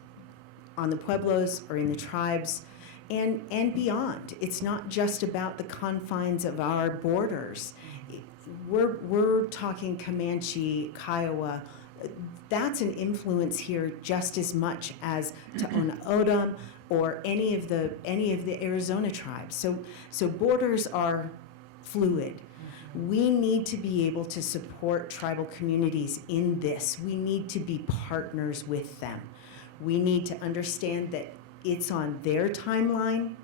on the pueblos or in the tribes and beyond. It's not just about the confines of our borders. We're talking Comanche, Kiowa. That's an influence here just as much as Tohono O'odham or any of the Arizona tribes. So borders are fluid. We need to be able to support tribal communities in this. We need to be partners with them. We need to understand that it's on their timeline,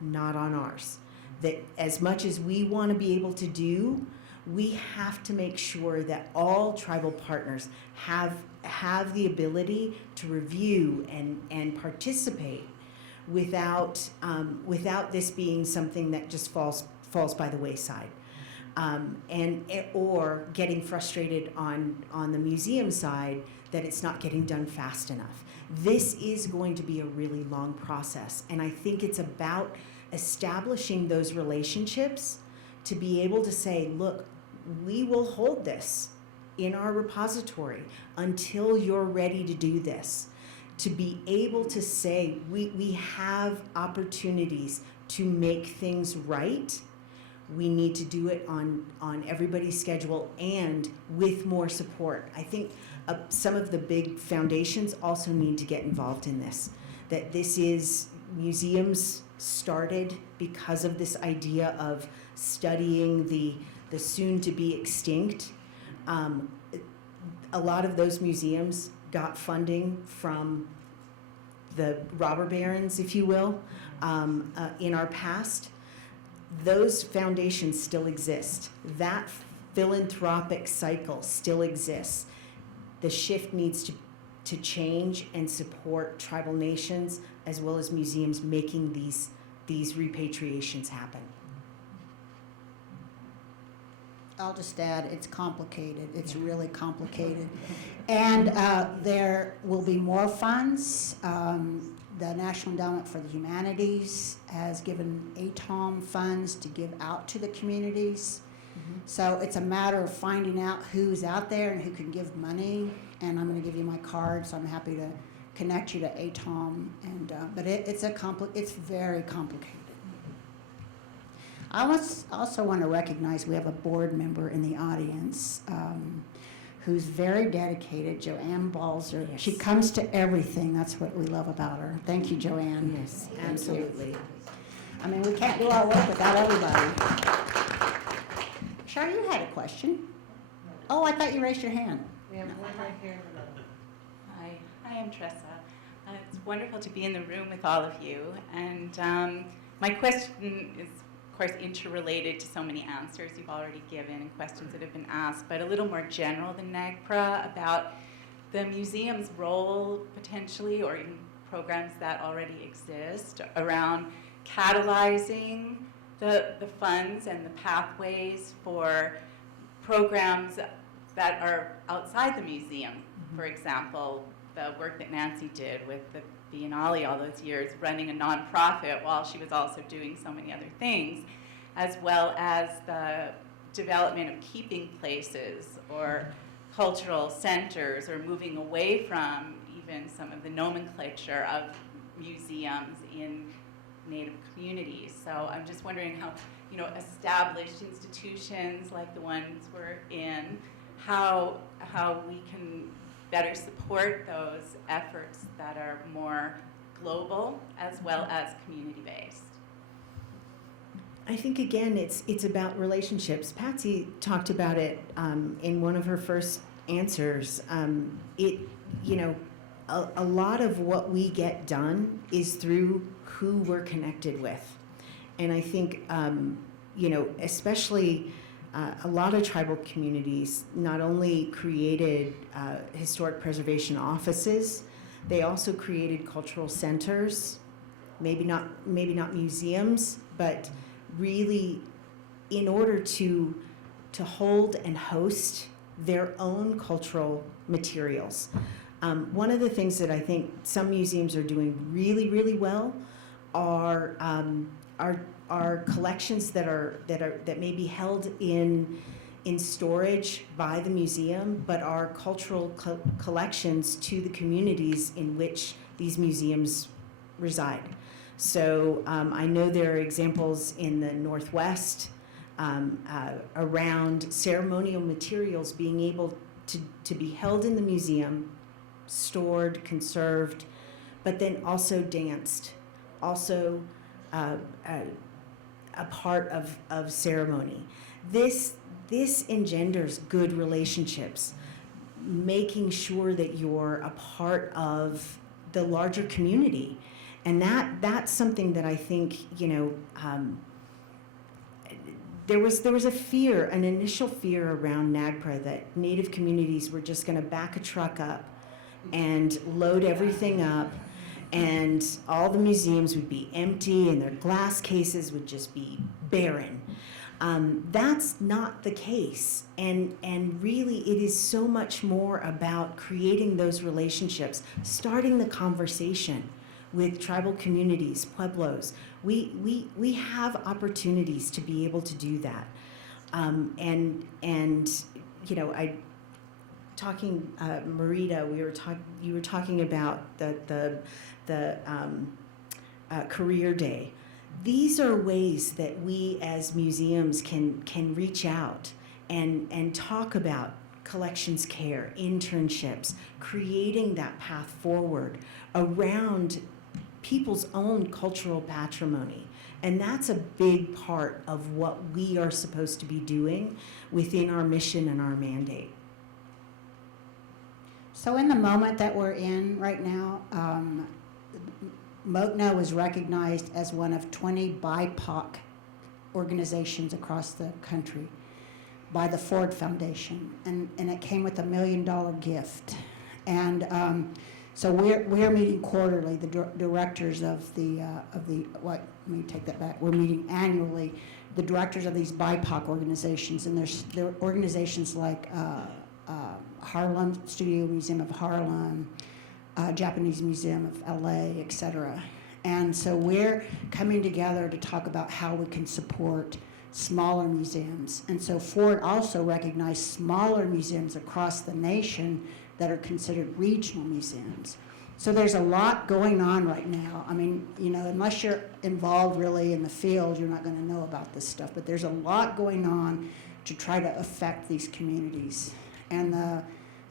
not on ours. That as much as we want to be able to do, we have to make sure that all tribal partners have the ability to review and participate without this being something that just falls by the wayside. Or getting frustrated on the museum side that it's not getting done fast enough. This is going to be a really long process, and I think it's about establishing those relationships to be able to say, look, we will hold this in our repository until you're ready to do this. To be able to say, we have opportunities to make things right we need to do it on everybody's schedule and with more support. I think some of the big foundations also need to get involved in this. That this is, museums started because of this idea of studying the soon-to-be extinct. A lot of those museums got funding from the robber barons, if you will, in our past. Those foundations still exist. That philanthropic cycle still exists. The shift needs to change and support tribal nations as well as museums making these repatriations happen. I'll just add, it's complicated. It's really complicated. And there will be more funds. The National Endowment for the Humanities has given ATOM funds to give out to the communities. So it's a matter of finding out who's out there and who can give money. And I'm going to give you my card, so I'm happy to connect you to ATOM. And but it's very complicated. I also want to recognize we have a board member in the audience who's very dedicated, Joanne Balzer. Yes. She comes to everything. That's what we love about her. Thank you, Joanne. Yes, Thank you. absolutely. I mean, we can't do our work without everybody. Shar, you had a question? Oh, I thought you raised your hand. We have one right here in the middle. Hi, I'm Tressa. It's wonderful to be in the room with all of you. And my question is, of course, interrelated to so many answers you've already given and questions that have been asked, but a little more general than NAGPRA about the museum's role potentially, or even programs that already exist around catalyzing the funds and the pathways for programs that are outside the museum. For example, the work that Nancy did with the Biennale all those years, running a nonprofit while she was also doing so many other things, as well as the development of keeping places or cultural centers, or moving away from even some of the nomenclature of museums in Native communities. So I'm just wondering how, established institutions like the ones we're in, how we can better support those efforts that are more global as well as community-based. I think, again, it's about relationships. Patsy talked about it in one of her first answers. A lot of what we get done is through who we're connected with. And I think, especially a lot of tribal communities not only created historic preservation offices, they also created cultural centers, maybe not museums, but really in order to hold and host their own cultural materials. One of the things that I think some museums are doing really, really well are collections that may be held in storage by the museum, but are cultural collections to the communities in which these museums reside. So I know there are examples in the Northwest around ceremonial materials being able to be held in the museum, stored, conserved, but then also danced, also a part of ceremony. This engenders good relationships, making sure that you're a part of the larger community. And that's something that I think, there was a fear, an initial fear around NAGPRA that Native communities were just going to back a truck up and load everything up, and all the museums would be empty and their glass cases would just be barren. That's not the case, and really it is so much more about creating those relationships, starting the conversation with tribal communities, pueblos. We have opportunities to be able to do that, Marita, you were talking about the career day. these are ways that we as museums can reach out and talk about collections care, internships, creating that path forward around people's own cultural patrimony. And that's a big part of what we are supposed to be doing within our mission and our mandate. So in the moment that we're in right now, MOTNA was recognized as one of 20 BIPOC organizations across the country by the Ford Foundation, and it came with $1 million gift. And so we're meeting quarterly, the directors of the let me take that back. We're meeting annually, the directors of these BIPOC organizations, and there are organizations like Harlem Studio Museum of Harlem, Japanese Museum of LA, etc. And so we're coming together to talk about how we can support smaller museums. And so Ford also recognized smaller museums across the nation that are considered regional museums. So there's a lot going on right now. I mean, you know, unless you're involved really in the field, you're not going to know about this stuff. But there's a lot going on to try to affect these communities. And the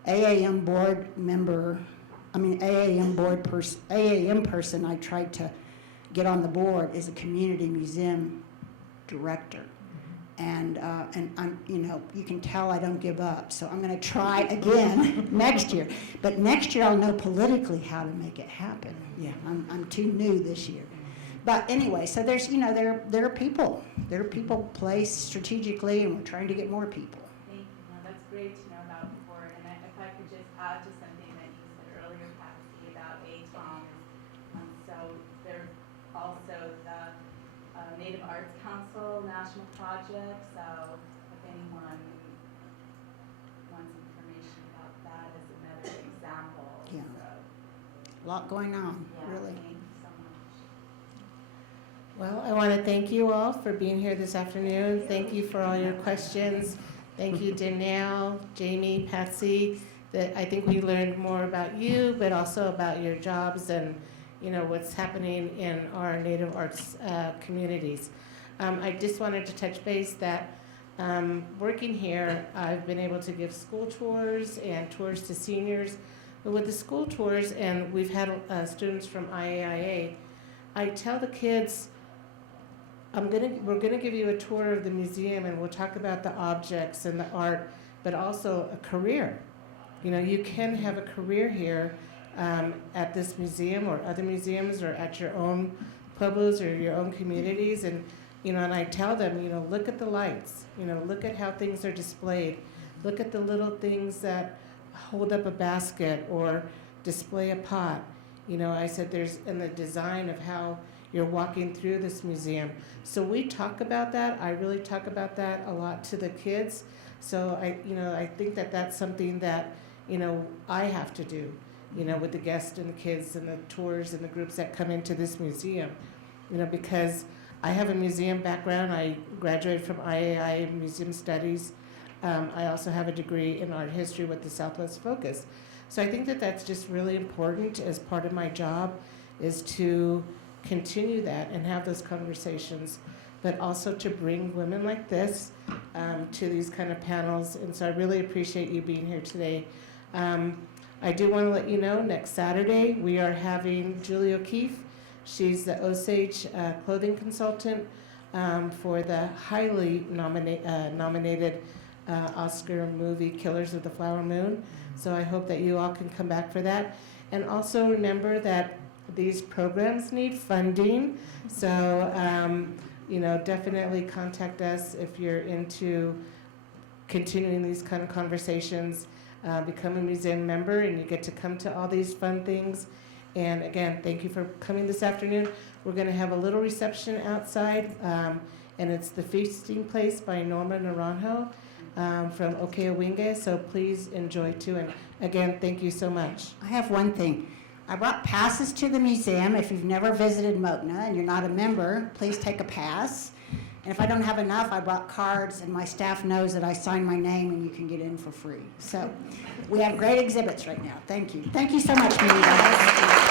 AAM board member, AAM person I tried to get on the board is a community museum director. And I'm, you know, you can tell I don't give up. So I'm going to try again next year. But next year I'll know politically how to make it happen. Yeah. I'm too new this year. But anyway, so there's, you know, there are people placed strategically, and we're trying to get more people. Thank you. No, that's great to know about Ford. And if I could just add to something that you said earlier, Patsy, about ATOM. So there's also the Native Arts Council National Project. So if anyone wants information about that as another example. Yeah. So, A lot going on, yeah, really. thank you so much. Well, I want to thank you all for being here this afternoon. Thank you for all your questions. Thank you, Danelle, Jamie, Patsy. I think we learned more about you, but also about your jobs and, you know, what's happening in our Native arts communities. I just wanted to touch base that working here, I've been able to give school tours and tours to seniors. But with the school tours, and we've had students from IAIA, I tell the kids, we're gonna give you a tour of the museum, and we'll talk about the objects and the art, but also a career. You know, you can have a career here at this museum or other museums or at your own pueblos or your own communities, and you know, and I tell them, you know, look at the lights, you know, look at how things are displayed, look at the little things that hold up a basket or display a pot. You know, I said there's in the design of how you're walking through this museum. So we talk about that. I really talk about that a lot to the kids. So I think that that's something that, you know, I have to do, you know, with the guests and the kids and the tours and the groups that come into this museum, you know, because I have a museum background. I graduated from IAI Museum Studies. I also have a degree in art history with the Southwest Focus. So I think that that's just really important as part of my job, is to continue that and have those conversations, but also to bring women like this to these kind of panels. And so I really appreciate you being here today. I do want to let you know, next Saturday, we are having Julie O'Keefe. She's the Osage clothing consultant for the highly nominated Oscar movie Killers of the Flower Moon. So I hope that you all can come back for that. And also remember that these programs need funding. So, you know, definitely contact us if you're into continuing these kind of conversations. Become a museum member and you get to come to all these fun things. And again, thank you for coming this afternoon. We're going to have a little reception outside, and it's the Feasting Place by Norma Naranjo from Okeawinge. So please enjoy too. And again, thank you so much. I have one thing. I brought passes to the museum. If you've never visited MOTNA and you're not a member, please take a pass. And if I don't have enough, I brought cards, and my staff knows that I sign my name and you can get in for free. So we have great exhibits right now. Thank you. Thank you so much, Marita.